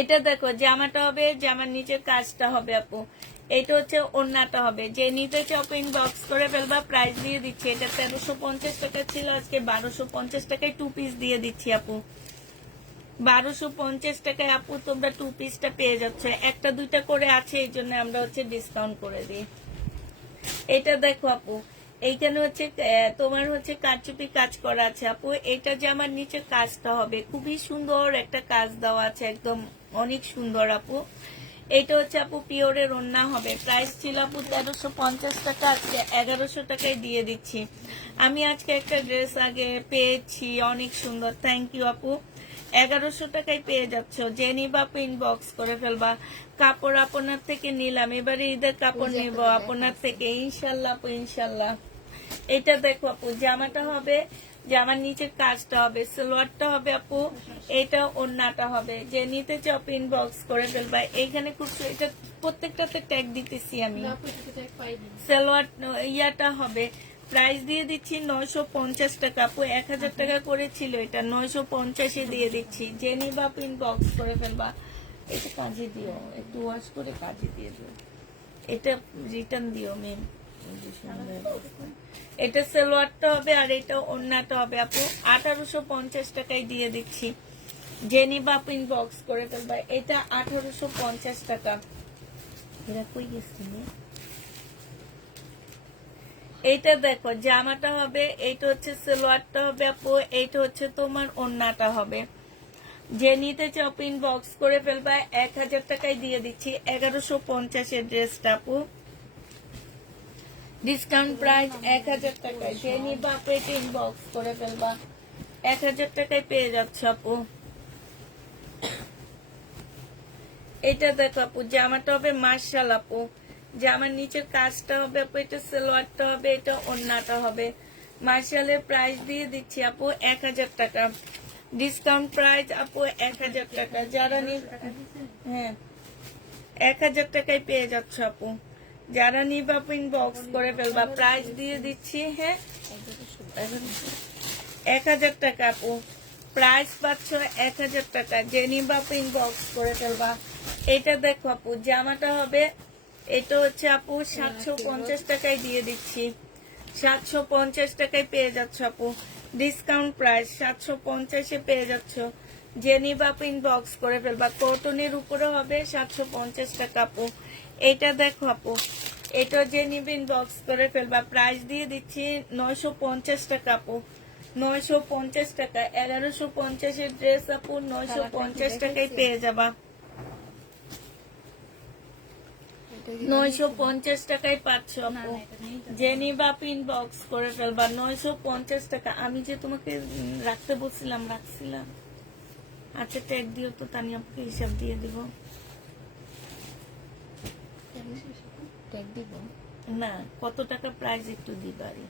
এটা দেখো জামাটা হবে, জামার নিচের কাজটা হবে আপু। এটা হচ্ছে ওড়নাটা হবে। যে নিতে চাও ইনবক্স করে ফেলবা। প্রাইস দিয়ে দিচ্ছি, এটা 1350 টাকা ছিল, আজকে 1250 টাকায় 2 পিস দিয়ে দিচ্ছি আপু। 1250 টাকায় আপু তোমরা 2 পিসটা পেয়ে যাচ্ছ। একটা দুইটা করে আছে, এই জন্য আমরা হচ্ছে ডিসকাউন্ট করে দিই। এটা দেখো আপু, এইখানে হচ্ছে তোমার হচ্ছে কারচুপি কাজ করা আছে আপু। এটা যে আমার নিচে কাজটা হবে, খুবই সুন্দর একটা কাজ দেওয়া আছে, একদম অনেক সুন্দর আপু। এটা হচ্ছে আপু পিওরের ওড়না হবে। প্রাইস ছিল আপু 1350 টাকা, আজকে 1100 টাকায় দিয়ে দিচ্ছি। আমি আজকে একটা ড্রেস আগে পেয়েছি, অনেক সুন্দর, থ্যাংক ইউ আপু। 1100 টাকায় পেয়ে যাচ্ছ। যে নিবা ইনবক্স করে ফেলবা। কাপড় আপনার থেকে নিলাম, এবারে ঈদের কাপড় নিব আপনার থেকে ইনশাল্লাহ আপু, ইনশাল্লাহ। এটা দেখো আপু, জামাটা হবে, জামার নিচের কাজটা হবে, সালোয়ারটা হবে আপু, এটা ওড়নাটা হবে। যে নিতে চাও ইনবক্স করে ফেলবা। এইখানে খুব এটা প্রত্যেকটাতে ট্যাগ দিতেছি আমি। সালোয়ার ইয়াটা হবে, প্রাইস দিয়ে দিচ্ছি 950 টাকা আপু। 1000 টাকা করেছিল, এটা 950 দিয়ে দিচ্ছি। যে নিবা ইনবক্স করে ফেলবা। এটা কাজে দিও, একটু ওয়াশ করে কাজে দিয়ে দিও, এটা রিটার্ন দিও মেন। এটা সালোয়ারটা হবে, আর এটা ওড়নাটা হবে আপু। 1850 টাকায় দিয়ে দিচ্ছি। যে নিবা ইনবক্স করে ফেলবা। এটা 1850 টাকা। এরা কই গেছে? এইটা দেখো জামাটা হবে, এইটা হচ্ছে সালোয়ারটা হবে আপু, এইটা হচ্ছে তোমার ওড়নাটা হবে। যে নিতে চাও ইনবক্স করে ফেলবা। 1000 টাকায় দিয়ে দিচ্ছি। 1150 এর ড্রেসটা আপু, ডিসকাউন্ট প্রাইস 1000 টাকায়। যে নিবা আপু এটা ইনবক্স করে ফেলবা। 1000 টাকায় পেয়ে যাচ্ছে আপু। এটা দেখো আপু, জামাটা হবে মার্শাল আপু, জামার নিচের কাজটা হবে আপু, এটা সালোয়ারটা হবে, এটা ওড়নাটা হবে। মার্শালের প্রাইস দিয়ে দিচ্ছি আপু 1000 টাকা, ডিসকাউন্ট প্রাইস আপু 1000 টাকা। যারা হ্যাঁ 1000 টাকায় পেয়ে যাচ্ছ আপু। যারা নিবা ইনবক্স করে ফেলবা। প্রাইস দিয়ে দিচ্ছি হ্যাঁ 1000 টাকা আপু। প্রাইস পাচ্ছ 1000 টাকা। যে নিবা ইনবক্স করে ফেলবা। এটা দেখো আপু, জামাটা হবে, এটা হচ্ছে আপু 750 টাকায় দিয়ে দিচ্ছি। 750 টাকায় পেয়ে যাচ্ছ আপু, ডিসকাউন্ট প্রাইস 750 পেয়ে যাচ্ছ। যে নিবা ইনবক্স করে ফেলবা। কটনের উপরে হবে 750 টাকা আপু। এটা দেখো আপু, এটা যে নিবে ইনবক্স করে ফেলবা। প্রাইস দিয়ে দিচ্ছি 950 টাকা আপু, 950 টাকা। 1150 এর ড্রেস আপু 950 টাকায় পেয়ে যাবা। 950 টাকায় পাচ্ছ আপু। যে নিবা ইনবক্স করে ফেলবা। 950 টাকা। আমি যে তোমাকে রাখতে বলছিলাম রাখছিলাম। আচ্ছা ট্যাগ দিও তো, তানি আপুকে হিসাব দিয়ে দিব। ট্যাগ দিব না, কত টাকা প্রাইস একটু দিবারি।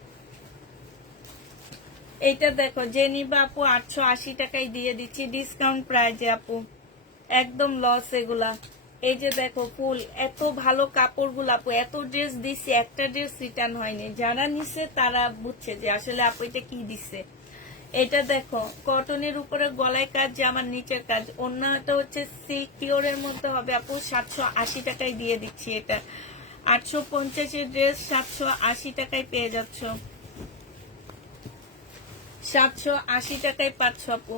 এইটা দেখো, যে নিবা আপু 880 টাকায় দিয়ে দিচ্ছি, ডিসকাউন্ট প্রাইজে আপু, একদম লস এগুলা। এই যে দেখো ফুল, এত ভালো কাপড়গুলো আপু, এত ড্রেস দিচ্ছে, একটা ড্রেস রিটার্ন হয়নি। যারা নিচ্ছে তারা বুঝছে যে আসলে আপু এটা কি দিচ্ছে। এটা দেখো কটনের উপরে গলায় কাজ, জামার নিচের কাজ, ওড়নাটা হচ্ছে সিল্ক পিওরের মধ্যে হবে আপু। 780 টাকায় দিয়ে দিচ্ছি। এটা 850 এর ড্রেস 780 টাকায় পেয়ে যাচ্ছ। 780 টাকায় পাচ্ছ আপু।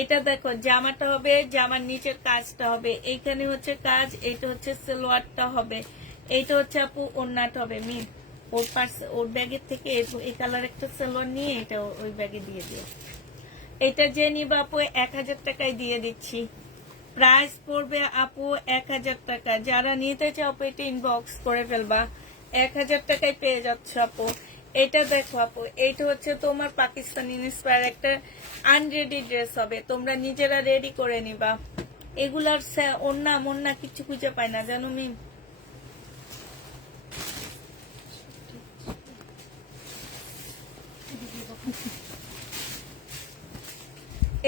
এটা দেখো জামাটা হবে, জামার নিচের কাজটা হবে, এইখানে হচ্ছে কাজ, এইটা হচ্ছে সালোয়ারটা হবে। এইটা হচ্ছে আপু ওড়নাটা হবে মিম, ওর পার্স ওর ব্যাগের থেকে এই কালার একটা সালোয়ার নিয়ে এটা ওই ব্যাগে দিয়ে দিও। এটা যে নিবা আপু 1000 টাকায় দিয়ে দিচ্ছি। প্রাইস পড়বে আপু 1000 টাকা। যারা নিতে চাও এটা ইনবক্স করে ফেলবা, 1000 টাকায় পেয়ে যাচ্ছ আপু। এটা দেখো আপু, এইটা হচ্ছে তোমার পাকিস্তানি ইন্সপায়ার একটা আনরেডি ড্রেস হবে, তোমরা নিজেরা রেডি করে নিবা। এগুলার ওন্না মন্না কিছু খুঁজে পায় না জানো মিম।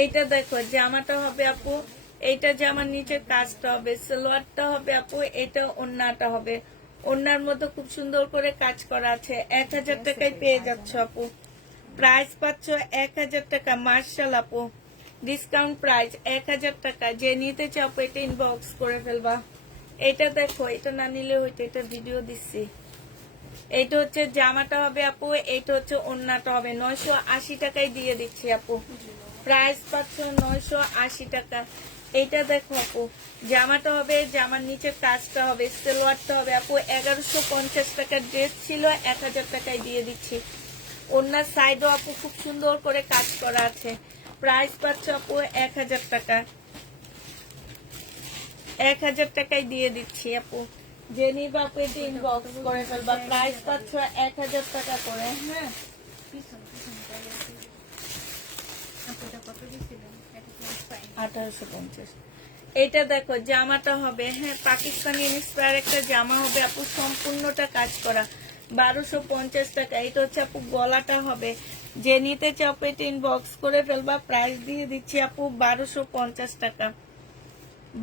এইটা দেখো জামাটা হবে আপু, এইটা জামার নিচে কাজটা হবে, সালোয়ারটা হবে আপু, এটা ওন্নাটা হবে। ওন্নার মধ্যে খুব সুন্দর করে কাজ করা আছে। 1000 টাকায় পেয়ে যাচ্ছ আপু। প্রাইস পাচ্ছ 1000 টাকা। মার্শাল আপু, ডিসকাউন্ট প্রাইস 1000 টাকা। যে নিতে চাও এটা ইনবক্স করে ফেলবা। এটা দেখো, এটা না নিলে হইতো, এটা ভিডিও দিচ্ছি। এইটা হচ্ছে জামাটা হবে আপু, এইটা হচ্ছে ওন্নাটা হবে। 980 টাকায় দিয়ে দিচ্ছি আপু। প্রাইস পাচ্ছ 980 টাকা। এইটা দেখো আপু, জামাটা হবে, জামার নিচের কাজটা হবে, সালোয়ারটা হবে আপু। 1150 টাকার ড্রেস ছিল, 1000 টাকায় দিয়ে দিচ্ছি। ওনার সাইডও আপু খুব সুন্দর করে কাজ করা আছে। প্রাইস পাচ্ছ আপু 1000 টাকা। 1000 টাকায় দিয়ে দিচ্ছি আপু। যে নিবা আপু এটা ইনবক্স করে ফেলবা। প্রাইস পাচ্ছ 1000 টাকা করে। হ্যাঁ, 1850। এটা দেখো জামাটা হবে, হ্যাঁ পাকিস্তানি ইন্সপায়ার একটা জামা হবে আপু, সম্পূর্ণটা কাজ করা, 1250 টাকা। এটা হচ্ছে আপু গলাটা হবে। যে নিতে চাও এটা ইনবক্স করে ফেলবা। প্রাইস দিয়ে দিচ্ছি আপু 1250 টাকা।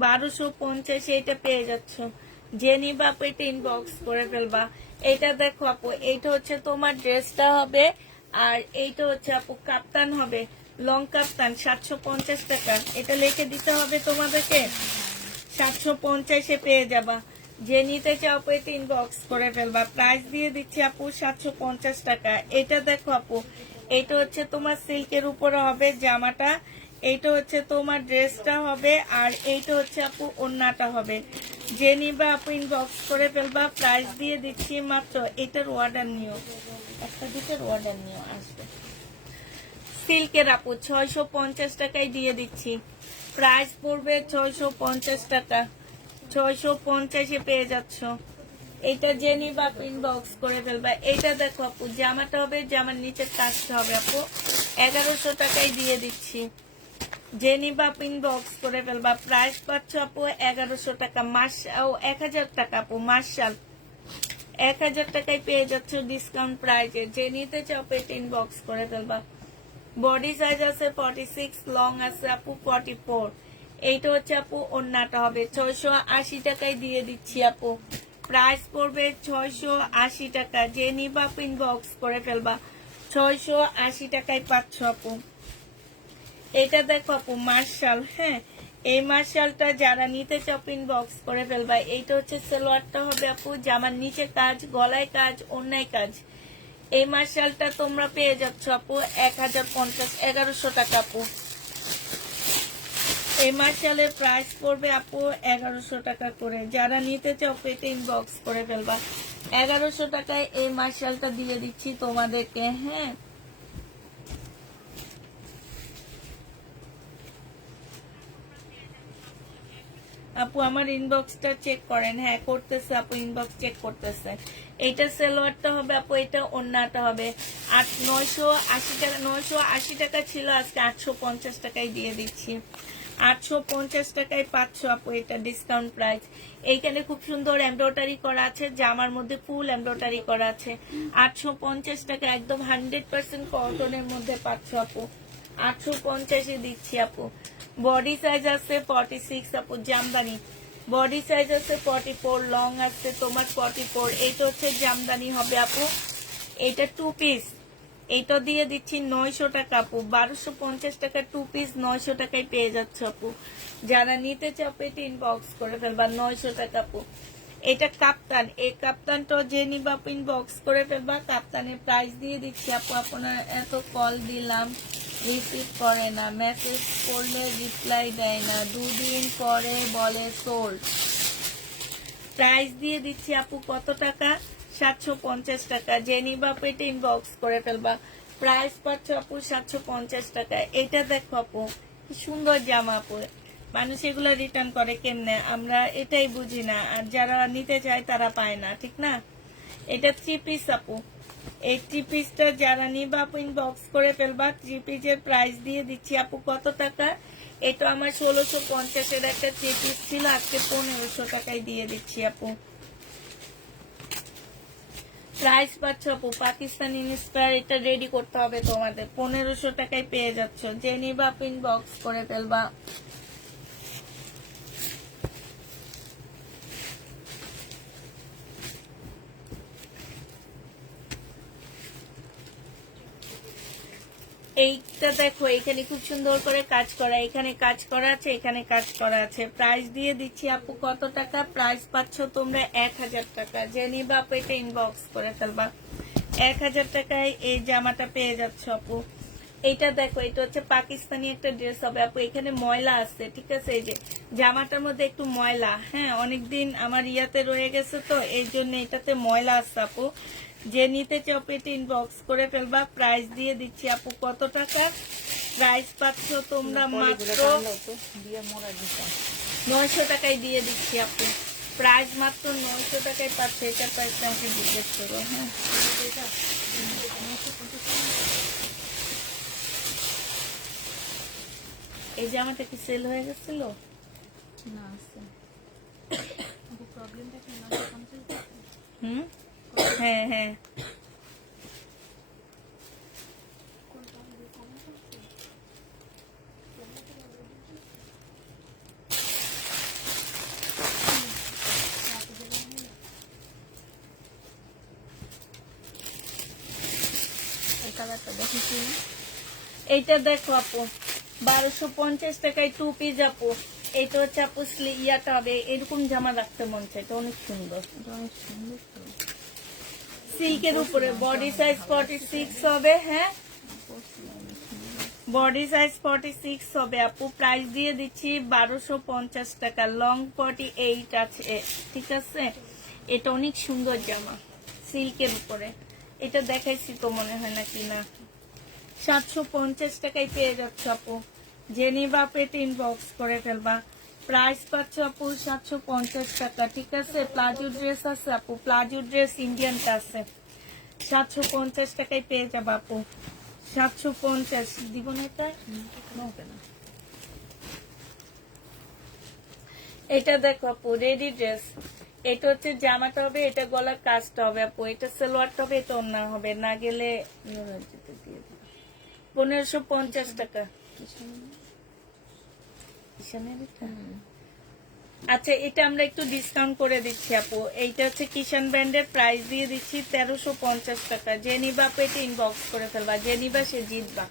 1250 এটা পেয়ে যাচ্ছ। যে নিবা আপু এটা ইনবক্স করে ফেলবা। এটা দেখো আপু, এইটা হচ্ছে তোমার ড্রেসটা হবে, আর এইটা হচ্ছে আপু কাপ্তান হবে, লং কাপ্তান, 750 টাকা। এটা লিখে দিতে হবে তোমাদেরকে, 750 পেয়ে যাবা। যে নিতে চাও আপু এটা ইনবক্স করে ফেলবা। প্রাইস দিয়ে দিচ্ছি আপু 750 টাকা। এটা দেখো আপু, এটা হচ্ছে তোমার সিল্কের উপরে হবে জামাটা, এইটা হচ্ছে তোমার ড্রেসটা হবে, আর এইটা হচ্ছে আপু ওন্নাটা হবে। যে নিবা আপু ইনবক্স করে ফেলবা। প্রাইস দিয়ে দিচ্ছি মাত্র, এটার অর্ডার নিও, একটা দিকের অর্ডার নিও, আসবে সিল্কের আপু 650 টাকায় দিয়ে দিচ্ছি। প্রাইস পড়বে 650 টাকা। 650 পেয়ে যাচ্ছ। এটা যে নিবা আপু ইনবক্স করে ফেলবা। এইটা দেখো আপু, জামাটা হবে, জামার নিচের কাজটা হবে আপু, 1100 টাকায় দিয়ে দিচ্ছি। যে নিবা আপু ইনবক্স করে ফেলবা। প্রাইস পাচ্ছ আপু 1100 টাকা। 1000 টাকা আপু। মার্শাল 1000 টাকায় পেয়ে যাচ্ছ ডিসকাউন্ট প্রাইজে। যে নিতে চাও এটা ইনবক্স করে ফেলবা। বডি সাইজ আছে 46, লং আছে আপু 44। এইটা হচ্ছে আপু ওন্নাটা হবে, 680 টাকায় দিয়ে দিচ্ছি আপু। প্রাইস পড়বে 680 টাকা। যে নিবা আপু ইনবক্স করে ফেলবা। 680 টাকায় পাচ্ছ আপু। এটা দেখো আপু মার্শাল, হ্যাঁ এই মার্শালটা যারা নিতে চাও ইনবক্স করে ফেলবা। এইটা হচ্ছে সালোয়ারটা হবে আপু, জামার নিচে কাজ, গলায় কাজ, ওড়নায় কাজ। এই মার্শালটা তোমরা পেয়ে যাচ্ছ আপু 1050, 1100 টাকা আপু। এই মার্শালের প্রাইস পড়বে আপু 1100 টাকা করে। যারা নিতে চাও পেতে ইনবক্স করে ফেলবা। 1100 টাকায় এই মার্শালটা দিয়ে দিচ্ছি তোমাদেরকে। হ্যাঁ, আপু আমার ইনবক্সটা চেক করেন। হ্যাঁ করতেছে আপু, ইনবক্স চেক করতেছে। এইটা সালোয়ারটা হবে আপু, এটা ওন্নাটা হবে। 980 টাকা, 980 টাকা ছিল, আজকে 850 টাকায় দিয়ে দিচ্ছি। 850 টাকায় পাচ্ছ আপু, এটা ডিসকাউন্ট প্রাইস। এইখানে খুব সুন্দর এমব্রয়ডারি করা আছে, জামার মধ্যে ফুল এমব্রয়ডারি করা আছে। 850 টাকা, একদম 100% কটনের মধ্যে পাচ্ছ আপু। 850 দিচ্ছি আপু। বডি সাইজ আছে 46 আপু, জামদানি। বডি সাইজ আছে 44, লং আছে তোমার 44। এইটা হচ্ছে জামদানি হবে আপু, এটা 2 পিস। এইটা দিয়ে দিচ্ছি 900 টাকা আপু। 1250 টাকা 2 পিস, 900 টাকায় পেয়ে যাচ্ছে আপু। যারা নিতে চাও এটা ইনবক্স করে ফেলবা। 900 টাকা আপু। এটা কাপ্তান, এই কাপ্তানটা যে নিবা আপু ইনবক্স করে ফেলবা। কাপ্তানের প্রাইস দিয়ে দিচ্ছি আপু। আপনার এত কল দিলাম, রিসিভ করে না, মেসেজ করলে রিপ্লাই দেয় না, 2 দিন পরে বলে সোল্ড। প্রাইস দিয়ে দিচ্ছি আপু কত টাকা, 750 টাকা। যে নিবা পেটে ইনবক্স করে ফেলবা। প্রাইস পাচ্ছ আপু 750 টাকা। এটা দেখো আপু কি সুন্দর জামা আপু, মানুষ এগুলো রিটার্ন করে কেমনে, আমরা এটাই বুঝি না। আর যারা নিতে চায় তারা পায় না, ঠিক না। এটা 3 পিস আপু। এই 3 পিসটা যারা নিবা আপু ইনবক্স করে ফেলবা। 3 পিসের প্রাইস দিয়ে দিচ্ছি আপু কত টাকা, এটা আমার 1650-এর একটা 3 পিস ছিল, আজকে 1500 টাকায় দিয়ে দিচ্ছি আপু। প্রাইস পাচ্ছ আপু পাকিস্তানি ইন্সপায়ার, এটা রেডি করতে হবে তোমাদের, 1500 টাকায় পেয়ে যাচ্ছ। যে নিবা আপু ইনবক্স করে ফেলবা। এইটা দেখো, এখানে খুব সুন্দর করে কাজ করা, এখানে কাজ করা আছে, এখানে কাজ করা আছে। প্রাইস দিয়ে দিচ্ছি আপু কত টাকা, প্রাইস পাচ্ছ তোমরা 1000 টাকা। যে নিবা আপু এটা ইনবক্স করে ফেলবা। 1000 টাকায় এই জামাটা পেয়ে যাচ্ছ আপু। এইটা দেখো, এটা হচ্ছে পাকিস্তানি একটা ড্রেস হবে আপু, এখানে ময়লা আছে, ঠিক আছে। এই যে জামাটার মধ্যে একটু ময়লা, হ্যাঁ অনেকদিন আমার ইয়াতে রয়ে গেছে তো এই জন্য এটাতে ময়লা আছে আপু। যে নিতে চাও পেটে ইনবক্স করে ফেলবা। প্রাইস দিয়ে দিচ্ছি আপু কত টাকা, প্রাইস পাচ্ছ তোমরা মাত্র 900 টাকায় দিয়ে দিচ্ছি আপু। প্রাইস মাত্র 900 টাকায় পাচ্ছ। এটার প্রাইসটা আমাকে জিজ্ঞেস করো। হ্যাঁ এই জামাটা কি সেল হয়ে গেছিল না? হ্যাঁ হ্যাঁ এইটা দেখো আপু 1250 টাকায় 2 পিস আপু। এটা হচ্ছে আপু ইয়াটা হবে, এরকম জামা রাখতে মন চাই, এটা অনেক সুন্দর, সিল্কের উপরে। বডি সাইজ 46 হবে, হ্যাঁ বডি সাইজ 46 হবে আপু। প্রাইস দিয়ে দিচ্ছি 1250 টাকা। লং 48 আছে, ঠিক আছে। এটা অনেক সুন্দর জামা সিল্কের উপরে, এটা দেখাইছি তো মনে হয় না কি না। 750 টাকায় পেয়ে যাচ্ছ আপু। যে নিবা পেটে ইনবক্স করে ফেলবা। প্রাইস পাচ্ছ আপু 750 টাকা, ঠিক আছে। প্লাজো ড্রেস আছে আপু, প্লাজো ড্রেস ইন্ডিয়ানটা আছে, 750 টাকায় পেয়ে যাবা আপু। 750 দিব না এটা। এটা দেখো আপু রেডি ড্রেস। এটা হচ্ছে জামাটা হবে, এটা গলার কাজটা হবে আপু, এটা সালোয়ারটা হবে, এটা অন্য হবে না গেলে 1550 টাকা। আচ্ছা এটা আমরা একটু ডিসকাউন্ট করে দিচ্ছি আপু। এইটা হচ্ছে কিষান ব্র্যান্ডের, প্রাইস দিয়ে দিচ্ছি 1350 টাকা। যে নিবা পেটে ইনবক্স করে ফেলবা, যে নিবা সে জিতবা।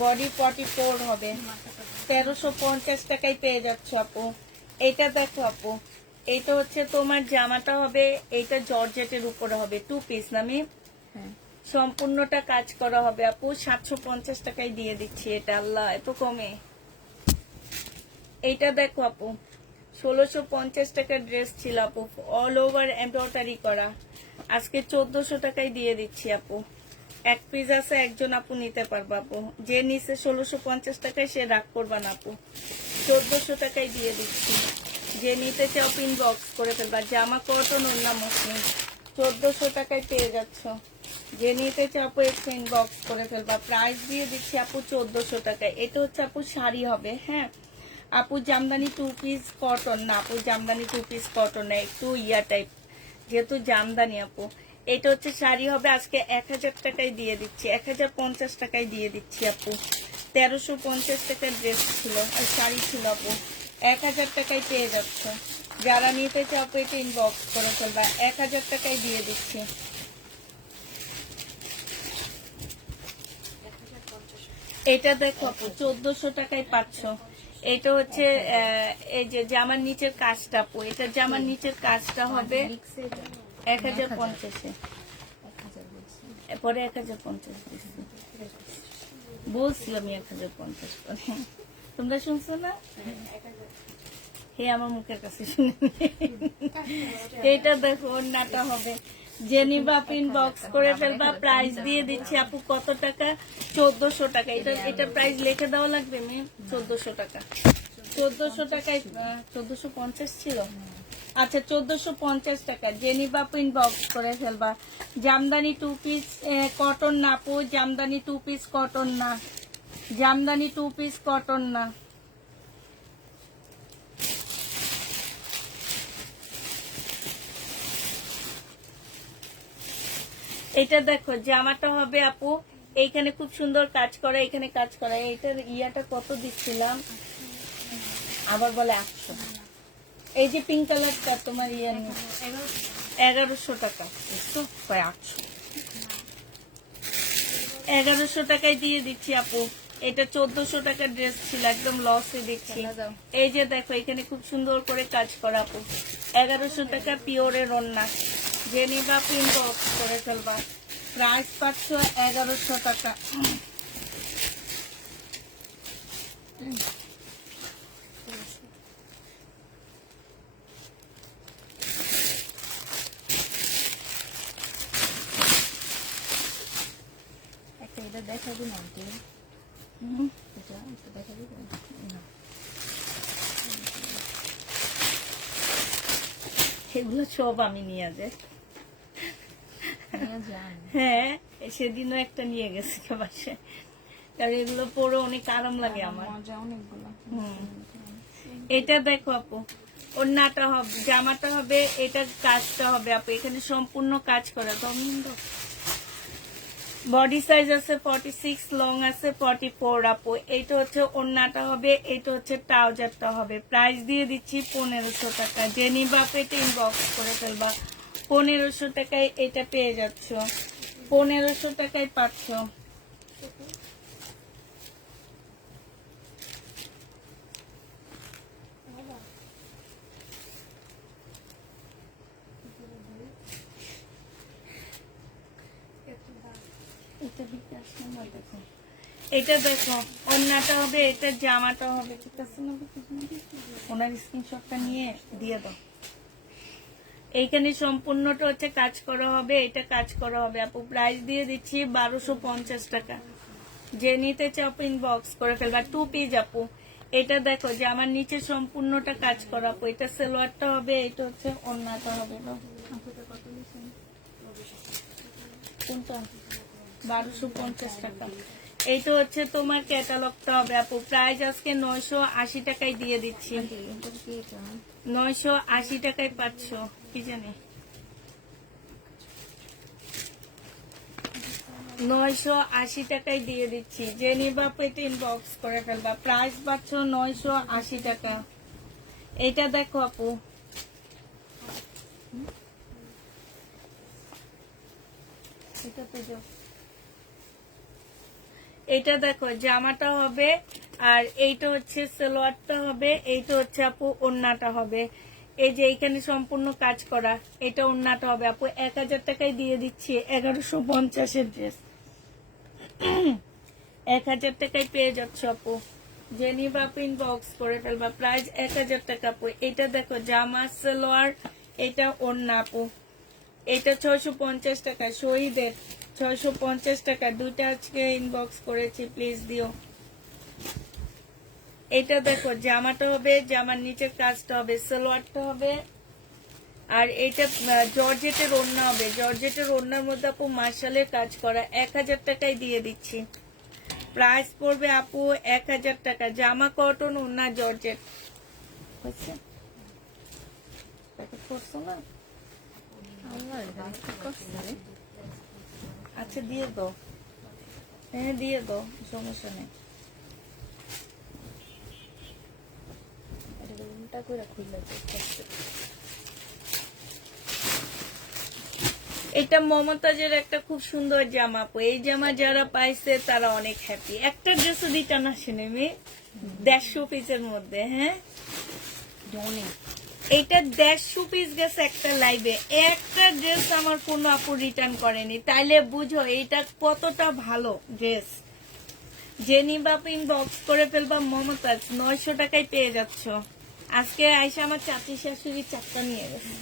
বডি 44 হবে, 1350 টাকায় পেয়ে যাচ্ছ আপু। এইটা দেখো আপু, এইটা হচ্ছে তোমার জামাটা হবে, এইটা জর্জেটের উপরে হবে, 2 পিস নামি সম্পূর্ণটা কাজ করা হবে আপু। 750 টাকায় দিয়ে দিচ্ছি এটা। আল্লাহ এত কমে। এইটা দেখো আপু 1650 টাকার ড্রেস ছিল আপু, অল ওভার এমব্রয়ডারি করা, আজকে 1400 টাকায় দিয়ে দিচ্ছি আপু। 1 পিস আছে, একজন আপু নিতে পারবো আপু। যে নিচে 1650 টাকায় সে রাগ করবা না আপু, 1400 টাকায় দিয়ে দিচ্ছি। যে নিতে চাও পিন বক্স করে ফেলবা। জামা কটন ওড়না মসলিন, 1400 টাকায় পেয়ে যাচ্ছ। যে নিতে চাও আপু পিন বক্স করে ফেলবা। প্রাইস দিয়ে দিচ্ছি আপু 1400 টাকায়। এটা হচ্ছে আপু শাড়ি হবে, হ্যাঁ আপু জামদানি 2 পিস কটন না আপু, জামদানি 2 পিস কটন না, একটু ইয়া টাইপ, যেহেতু জামদানি আপু। এটা হচ্ছে শাড়ি হবে, আজকে 1000 টাকায় দিয়ে দিচ্ছি, 1050 টাকায় দিয়ে দিচ্ছি আপু। 1350 টাকার ড্রেস ছিল, শাড়ি ছিল আপু, 1000 টাকায় পেয়ে যাচ্ছ। যারা নিতে চাও আপু এটা ইনবক্স করে ফেলবা, 1000 টাকায় দিয়ে দিচ্ছি। এটা দেখো আপু 1400 টাকায় পাচ্ছ। এটা হচ্ছে এই যে জামার নিচের কাজটা আপু, এটা জামার নিচের কাজটা হবে 1050-এ, পরে 1050 বলছিলাম 1050 করে। তোমরা শুনছো না? হে আমার মুখের কাছে শুনে এটা দেখো ওড়নাটা হবে, জেনিবা প্রিন্ট বক্স করে ফেলবা। প্রাইস দিয়ে দিচ্ছি আপু কত টাকা? 1400 টাকা। এটা প্রাইস লিখে দেওয়া লাগবে মেয়ে, 1400 টাকা। 1400 টাকায় 1450 ছিল। আচ্ছা 1450 টাকা জেনিবা প্রিন্ট বক্স করে ফেলবা। জামদানি 2 পিস কটন না আপু, জামদানি 2 পিস কটন না, জামদানি 2 পিস কটন না। এটা দেখো জামাটা হবে আপু, এইখানে খুব সুন্দর কাজ করা, এখানে কাজ করা। এইটার ইয়াটা কত দিচ্ছিলাম আবার বলে 800। এই যে পিঙ্ক কালারটা তোমার ইয়া নেই, 1100 টাকা। 800, 1100 টাকায় দিয়ে দিচ্ছি আপু। এটা 1400 টাকার ড্রেস ছিল, একদম লসে দিচ্ছি। এই যে দেখো এখানে খুব সুন্দর করে কাজ করা আপু, 1100 টাকা পিওরের ওড়না। জেনিবা প্রিন্ট বক্স করে ফেলবা। প্রাইস পাচ্ছ 1100 টাকা। এটা দেখা দিন আন্টি, এটা দেখা দিবেন না, এগুলো সব আমি নিয়ে যাই। হ্যাঁ সেদিনও একটা নিয়ে গেছি বাসায়, কারণ এগুলো পরে অনেক আরাম লাগে আমার। এটা দেখো আপু ওড়নাটা হবে, জামাটা হবে, এটা কাজটা হবে আপু, এখানে সম্পূর্ণ কাজ করা। বডি সাইজ আছে 46, লং আছে 44 আপু। এইটা হচ্ছে ওড়নাটা হবে, এইটা হচ্ছে ট্রাউজারটা হবে। প্রাইস দিয়ে দিচ্ছি 1500 টাকা। জেনিবা পেটে ইনবক্স করে ফেলবা। 1500 টাকায় এটা পেয়ে যাচ্ছ, 1500 টাকায় পাচ্ছ। এটা দেখো ওড়নাটা হবে, এটা জামাটা হবে, ঠিক আছে না? ওনার স্ক্রিনশটটা নিয়ে দিয়ে দাও। এইখানে সম্পূর্ণটা হচ্ছে কাজ করা হবে, এটা কাজ করা হবে আপু। প্রাইস দিয়ে দিচ্ছি 1250 টাকা। যে নিতে চাও ইনবক্স করে ফেলবা। 2 পিস আপু। এটা দেখো যে আমার নিচে সম্পূর্ণটা কাজ করা আপু, এটা সালোয়ারটা হবে, এটা হচ্ছে ওড়নাটা হবে। কোনটা? 1250 টাকা। এইটা হচ্ছে তোমার ক্যাটালগটা হবে আপু। প্রাইস আজকে 980 টাকায় দিয়ে দিচ্ছি। 980 টাকায় পাচ্ছ, কি জানি 980 টাকায় দিয়ে দিচ্ছি। যে নিবা পেটে ইনবক্স করে ফেলবা। প্রাইস পাচ্ছ 980 টাকা। এটা দেখো আপু, এটা দেখো জামাটা হবে, আর এইটা হচ্ছে সালোয়ারটা হবে, এইটা হচ্ছে আপু ওড়নাটা হবে। এই যে এইখানে সম্পূর্ণ কাজ করা, এটা ওড়নাটা হবে আপু। 1000 টাকায় দিয়ে দিচ্ছি 1150-এর ড্রেস। 1000 টাকায় পেয়ে যাচ্ছ আপু। জেনিবা প্রিন্ট বক্স করে ফেলবা। প্রাইস 1000 টাকা আপু। এটা দেখো জামা সালোয়ার, এটা ওড়না আপু। এটা 650 টাকা, শহীদের 650 টাকা। দুইটা আজকে ইনবক্স করেছি, প্লিজ দিও। এটা দেখো জামাটা হবে, জামার নিচের কাজটা হবে, সালোয়ারটা হবে, আর এটা জর্জেটের ওড়না হবে। জর্জেটের ওড়নার মধ্যে আপু মার্শালের কাজ করা। 1000 টাকায় দিয়ে দিচ্ছি। প্রাইস পড়বে আপু 1000 টাকা। জামা কটন, ওড়না জর্জেট। আচ্ছা দিয়ে দাও, হ্যাঁ দিয়ে দাও, সমস্যা নেই। এটা মমতাজের একটা খুব সুন্দর জামা আপু। এই জামা যারা পাইছে তারা অনেক হ্যাপি। একটা ড্রেস রিটার্ন আসেনি মেয়ে, 150 পিসের মধ্যে। হ্যাঁ এটা 150 পিস গেছে একটা লাইভে। একটা ড্রেস আমার কোনো আপু রিটার্ন করেনি, তাইলে বুঝো এটা কতটা ভালো ড্রেস। জেনিবা ইনবক্স করে ফেলবা। মমতাজ 900 টাকায় পেয়ে যাচ্ছ। আজকে আইসা আমার চাচি শাশুড়ি চারটা নিয়ে গেছে,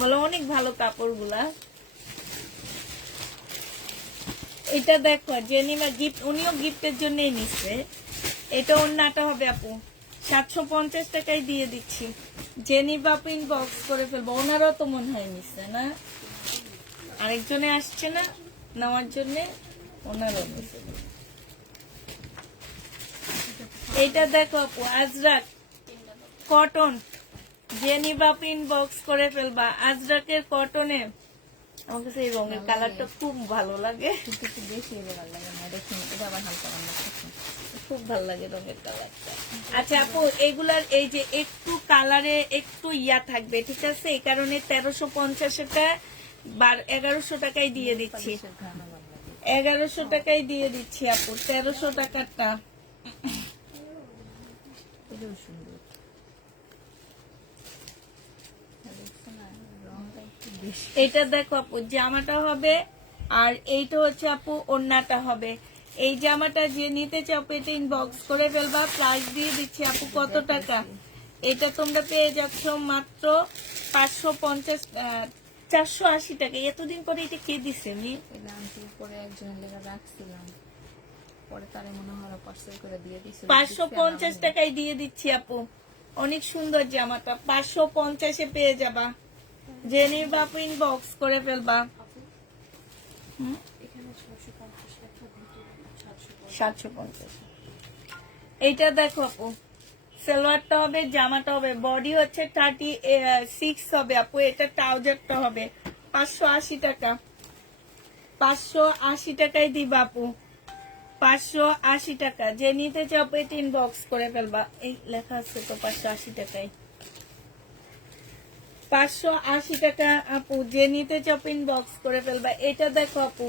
বলো অনেক ভালো কাপড়গুলা। এটা দেখো জেনিমা গিফট, উনিও গিফটের জন্যই নিচ্ছে। এটা ওন্নাটা হবে আপু 750 টাকায় দিয়ে দিচ্ছি। জেনিবা আপু ইনবক্স করে ফেলবো, ওনারও তো মনে হয় নিচ্ছে না, আরেকজনে আসছে না নেওয়ার জন্য, ওনারও নিচ্ছে। এইটা দেখো আপু আজরাক কটন, জেনিবা আপু ইনবক্স করে ফেলবা। আজরাকের কটনে আমার কাছে এই রঙের কালারটা খুব ভালো লাগে, কিন্তু একটু বেশি এলে ভালো লাগে না, দেখুন এটা আবার হালকা রঙের থাকে। খুব ভালো লাগে রঙের কালারটা। আচ্ছা আপু এগুলার এই যে একটু কালারে একটু ইয়া থাকবে, ঠিক আছে, এই কারণে 1350টা 1100 টাকায় দিয়ে দিচ্ছি, পালিশের ঘ্রাণও ভালো লাগে। 1100 টাকায় দিয়ে দিচ্ছি আপু, 1300 টাকারটা। এটাও সুন্দর, দেখছো না রঙটা একটু বেশি। এটা দেখো আপু জামাটা হবে, আর এইটা হচ্ছে আপু ওড়নাটা হবে। এই জামাটা যে নিতে চাও আপু এটা ইনবক্স করে ফেলবা, প্রাইস দিয়ে দিচ্ছি আপু কত টাকা। এটা তোমরা পেয়ে যাচ্ছ মাত্র 550 480 টাকা। এতদিন পরে এটা কে দিছে আমি? এটা আনতে পরে একজনের লেগে রাখছিলাম, পরে তারে মনে হয় পার্সেল করে দিয়ে দিছিল। 550 টাকায় দিয়ে দিচ্ছি আপু, অনেক সুন্দর জামাটা 550-এ পেয়ে যাবা। জেনে বাপু ইনবক্স করে ফেলবা। 750। এইটা দেখো আপু সালোয়ারটা হবে, জামাটা হবে, বডি হচ্ছে 36 হবে আপু, এটা ট্রাউজারটা হবে 580 টাকা। 580 টাকায় দিবা আপু, 580 টাকা। যে নিতে চাও আপু এটা ইনবক্স করে ফেলবা, এই লেখা আছে তো 580 টাকায়। 580 টাকা আপু, যে নিতে চাও ইনবক্স করে ফেলবা। এটা দেখো আপু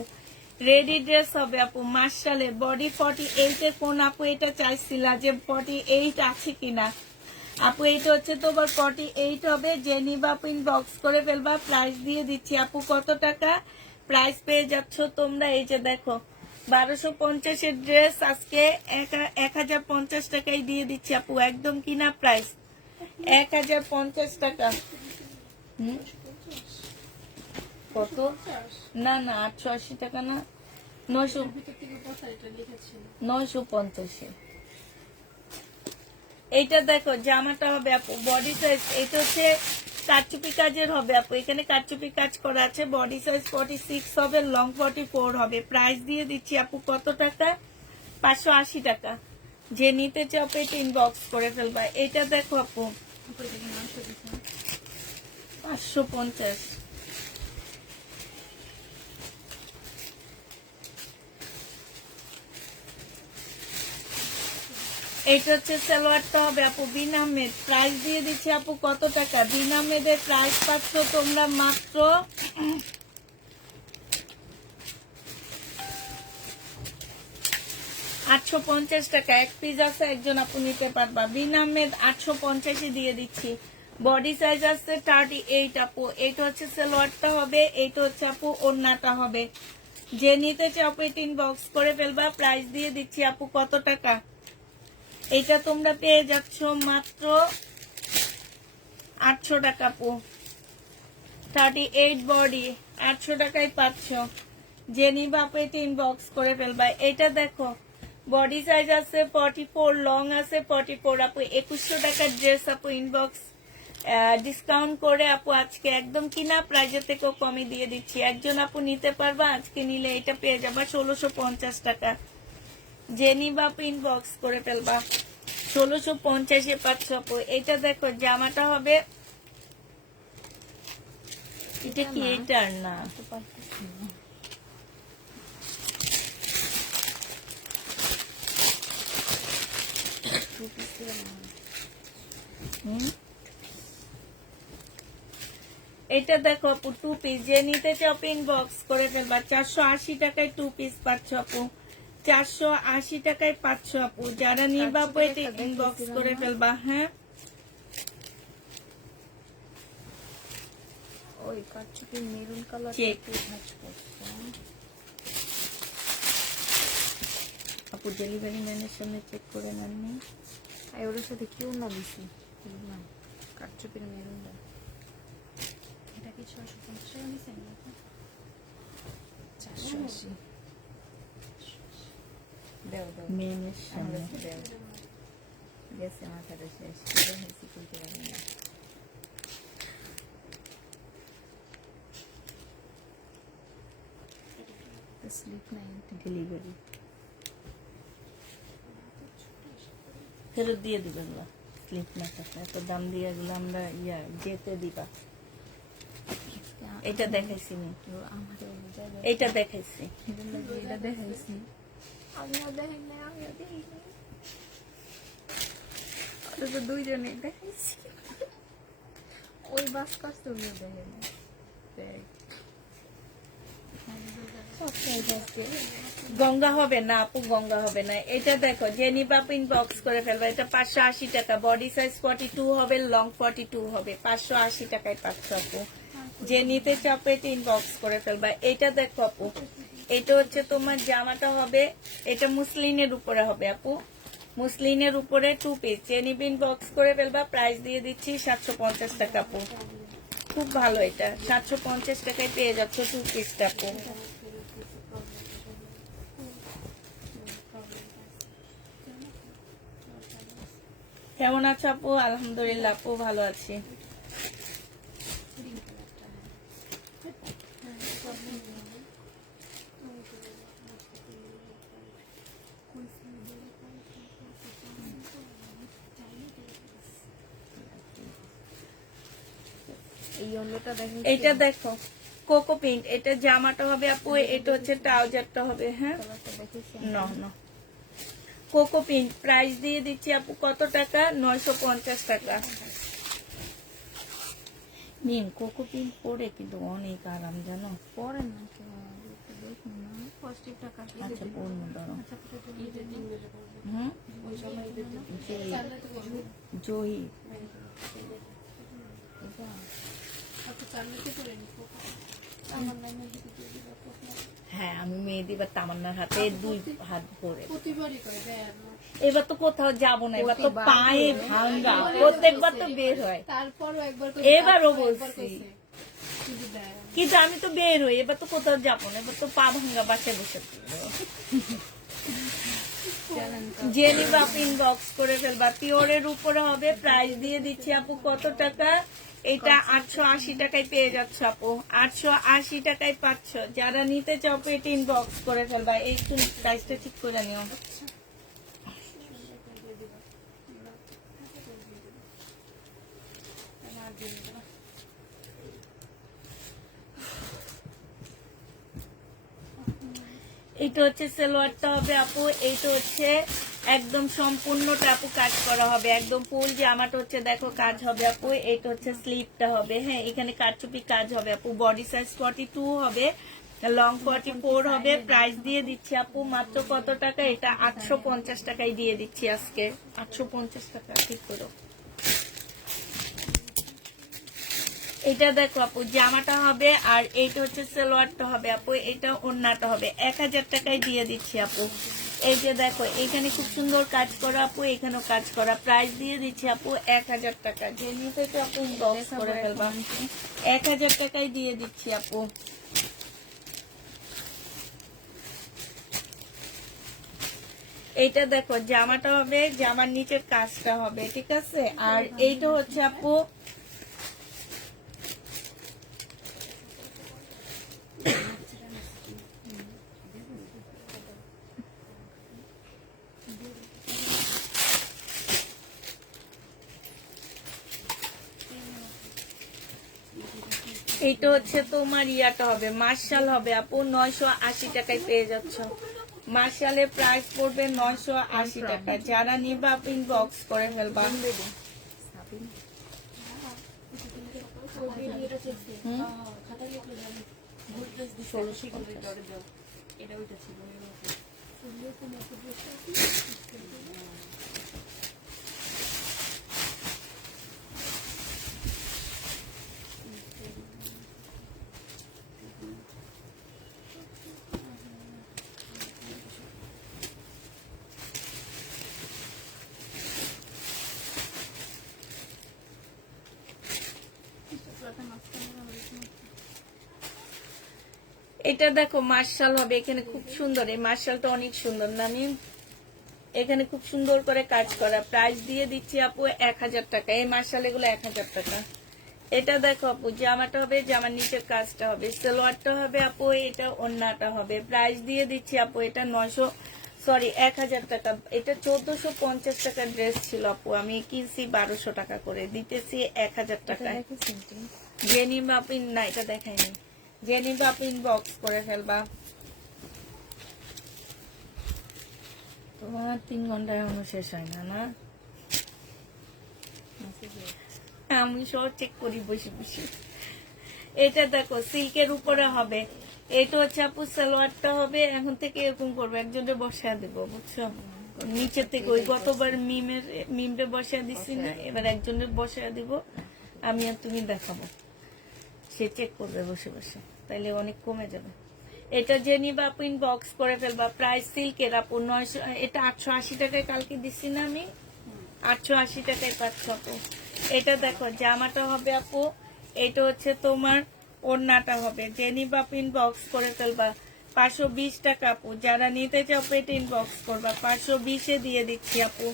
রেডি ড্রেস হবে আপু, মার্শালের বডি 48-এর কোন আপু এটা চাইছিলা যে 48 আছে কিনা আপু, এইটা হচ্ছে তোমার 48 হবে। যে নিবা আপু ইনবক্স করে ফেলবা, প্রাইস দিয়ে দিচ্ছি আপু কত টাকা। প্রাইস পেয়ে যাচ্ছ তোমরা এই যে দেখো 1250-এর ড্রেস আজকে 1050 টাকায় দিয়ে দিচ্ছি আপু, একদম কিনা প্রাইস 1050 টাকা। কত? না না 880 টাকা না, 950। এইটা দেখো জামাটা হবে আপু বডি সাইজ, এটা হচ্ছে কারচুপি কাজের হবে আপু, এখানে কারচুপি কাজ করা আছে। বডি সাইজ 46 হবে, লং 44 হবে। প্রাইস দিয়ে দিচ্ছি আপু কত টাকা, 580 টাকা। যে নিতে চাও এটা ইনবক্স করে ফেলবা। এটা দেখো আপু 550। এইটা হচ্ছে সালোয়ারটা হবে আপু বিন আহমেদ, প্রাইস দিয়ে দিচ্ছি আপু কত টাকা। বিন আহমেদের প্রাইস পাচ্ছ তোমরা মাত্র 850 টাকা। এক পিস আছে, একজন আপু নিতে পারবা। বিন আহমেদ 850-এ দিয়ে দিচ্ছি। বডি সাইজ আছে 38 আপু। এইটা হচ্ছে সালোয়ারটা হবে, এইটা হচ্ছে আপু ওড়নাটা হবে। যে নিতে চাও আপু এটা ইনবক্স করে ফেলবা, প্রাইস দিয়ে দিচ্ছি আপু কত টাকা। এটা তোমরা পেয়ে যাচ্ছ মাত্র 800 টাকা আপু, 38 বডি 800 টাকায় পাচ্ছ। যে নিবা আপু এটা ইনবক্স করে ফেলবা। এটা দেখো বডি সাইজ আছে 44, লং আছে 44 আপু, 2100 টাকার ড্রেস আপু। ইনবক্স ডিসকাউন্ট করে আপু আজকে একদম কিনা প্রাইজের থেকেও কমে দিয়ে দিচ্ছি। একজন আপু নিতে পারবা, আজকে নিলে এটা পেয়ে যাবা 1650 টাকা। যে নিবা আপু ইনবক্স করে ফেলবা, 1650-এ পাচ্ছ আপু। এটা দেখো জামাটা হবে, এটা কি এটার না, এটা দেখো আপু 2 পিস। যে নিতে চাও ইনবক্স করে ফেলবা, 480 টাকায় 2 পিস পাচ্ছ আপু, 480 টাকায় পাচ্ছ আপু। যারা নিবা আপু এটা ইনবক্স করে ফেলবা। হ্যাঁ ওই কারচুপি মেরুন কালার চেক ভাঁজ করছে আপু, ডেলিভারি ম্যানের সামনে চেক করে নেননি। আর ওর সাথে কি অন্য দিছি না কাটচুপির মেরুনটা এটা কি 650 টাকা নিছেন নাকি 480 দেও দেও মেনের সামনে দেও গেছে মাথাটা শেষ হয়েছে তুলতে পারি না স্লিপ নাই ডেলিভারি ফেরত দিয়ে দিবেন না স্লিপ না থাকলে এত দাম দিয়ে এগুলো আমরা যেতে দিবা এটা দেখাইছি নি আমাদের এটা দেখাইছি এটা দেখাইছি আমিও দেখি না আমিও দেখি ওটা তো দুইজনে দেখাইছি ওই বাস কাজটা দেখে না দেখ গঙ্গা হবে না আপু, গঙ্গা হবে না। এটা দেখো জেনি বাপ ইনবক্স করে ফেলবা। এটা 580 টাকা, বডি সাইজ 42 হবে, লং 42 হবে, 580 টাকায় পাচ্ছ আপু। যে নিতে চাপো এটা ইনবক্স করে ফেলবা। এটা দেখো আপু, এটা হচ্ছে তোমার জামাটা হবে, এটা মুসলিনের উপরে হবে আপু, মুসলিনের উপরে 2 পিস। যে নিবে ইনবক্স করে ফেলবা, প্রাইস দিয়ে দিচ্ছি 750 টাকা আপু। খুব ভালো, এটা 750 টাকায় পেয়ে যাচ্ছ 2 পিসটা আপু। কেমন আছো আপু? আলহামদুলিল্লাহ আপু, ভালো আছি। এই অন্যটা দেখেন, এটা দেখো কোকো প্রিন্ট, এটা জামাটা হবে আপু, এটা হচ্ছে ট্রাউজারটা হবে। হ্যাঁ না না, কোকো প্রিন্ট, প্রাইস দিয়ে দিচ্ছি আপু কত টাকা? 950 টাকা। নিন, কোকো প্রিন্ট পরে কিন্তু অনেক আরাম, জানো। পরেন না দেখুন না 50 টাকা। আচ্ছা পড়ুন, ধরো। জহি, হ্যাঁ আমি মেহেদি বা তামান্নার হাতে 2 হাত ভরে। এবার তো কোথাও যাবো না, এবার তো পায়ে ভাঙ্গা, প্রত্যেকবার তো বের হয়, এবারও বলছি কিন্তু আমি তো বের হই, এবার তো কোথাও যাবো না, এবার তো পা ভাঙ্গা, বাসায় বসে জেনি বাপ ইনবক্স করে ফেলবা। পিওরের উপরে হবে, প্রাইস দিয়ে দিচ্ছি আপু কত টাকা? এটা 880 টাকায় পেয়ে যাচ্ছ আপু, 880 টাকায় পাচ্ছ। যারা নিতে চাও এটা ইনবক্স করে ফেলবা। এই প্রাইসটা ঠিক করে নিও। এটা হচ্ছে সালোয়ারটা হবে আপু, এইটা হচ্ছে একদম সম্পূর্ণটা আপু কাজ করা হবে, একদম ফুল জামাটা হচ্ছে দেখো কাজ হবে আপু। এইটা হচ্ছে স্লিপটা হবে, হ্যাঁ এখানে কারচুপি কাজ হবে আপু। বডি সাইজ 42 হবে, লং 44 হবে। প্রাইস দিয়ে দিচ্ছি আপু মাত্র কত টাকা? এটা 850 টাকায় দিয়ে দিচ্ছি আজকে, 850 টাকা। ঠিক করো। এটা দেখো আপু, জামাটা হবে, আর এইটা হচ্ছে সালোয়ারটা হবে আপু, এটা ওড়নাটা হবে। 1000 টাকায় দিয়ে দিচ্ছি আপু। এই যে দেখো এখানে খুব সুন্দর কাজ করা আপু, এখানেও কাজ করা। প্রাইস দিয়ে দিচ্ছি আপু 1000 টাকা। যে নিতে আপু ইনবক্স করে ফেলবা, 1000 টাকায় দিয়ে দিচ্ছি আপু। এইটা দেখো জামাটা হবে, জামার নিচের কাজটা হবে, ঠিক আছে। আর এইটা হচ্ছে আপু এইটা হচ্ছে তোমার ইয়াটা হবে, মার্শাল হবে আপু, 980 টাকায় পেয়ে যাচ্ছ। মার্শালের প্রাইস পড়বে 980 টাকা। যারা নিবা আপনি ইনবক্স করে ফেলবা। গলাটা মাঝখানে হয়েছে। এটা দেখো মার্শাল হবে, এখানে খুব সুন্দর, এই মার্শালটা অনেক সুন্দর না মিম? এখানে খুব সুন্দর করে কাজ করা, প্রাইস দিয়ে দিচ্ছি আপু 1000 টাকা। এই মার্শাল এগুলো 1000 টাকা। এটা দেখো আপু জামাটা হবে, জামার নিচের কাজটা হবে, সালোয়ারটা হবে আপু, এটা ওড়নাটা হবে। প্রাইস দিয়ে দিচ্ছি আপু এটা 1000 টাকা। এটা 1450 টাকার ড্রেস ছিল আপু, আমি কিনছি 1200 টাকা করে, দিতেছি 1000 টাকায়। জেনিম আপনি না, এটা দেখাইনি। জেনিম আপনি ইনবক্স করে ফেলবা। তোমার 3 ঘন্টা এখনো শেষ হয় না না? আমি সব চেক করি বসে বসে। এটা দেখো সিল্কের উপরে হবে, এটা হচ্ছে আপু সালোয়ারটা হবে। এখন থেকে এরকম করবো, একজনের বসায় দেবো বুঝছো, নিচে থেকে ওই গতবার মিমরে বসায় দিচ্ছি না, এবার একজনের বসায় দিব আমি আর তুমি, দেখাবো, সে চেক করবে বসে বসে, তাইলে অনেক কমে যাবে। এটা যে নিবা আপু ইনবক্স করে ফেলবা। প্রাইস সিল্কের আপু 900, এটা 880 টাকায় কালকে দিচ্ছি না আমি, 880 টাকায় পাচ্ছ আপু। এটা দেখো জামাটা হবে আপু, এটা হচ্ছে তোমার ওড়নাটা হবে। যে নিবা আপু ইনবক্স করে ফেলবা। 520 টাকা আপু, যারা নিতে চাও পেটে ইনবক্স করবা। 520-এ দিয়ে দিচ্ছি আপু,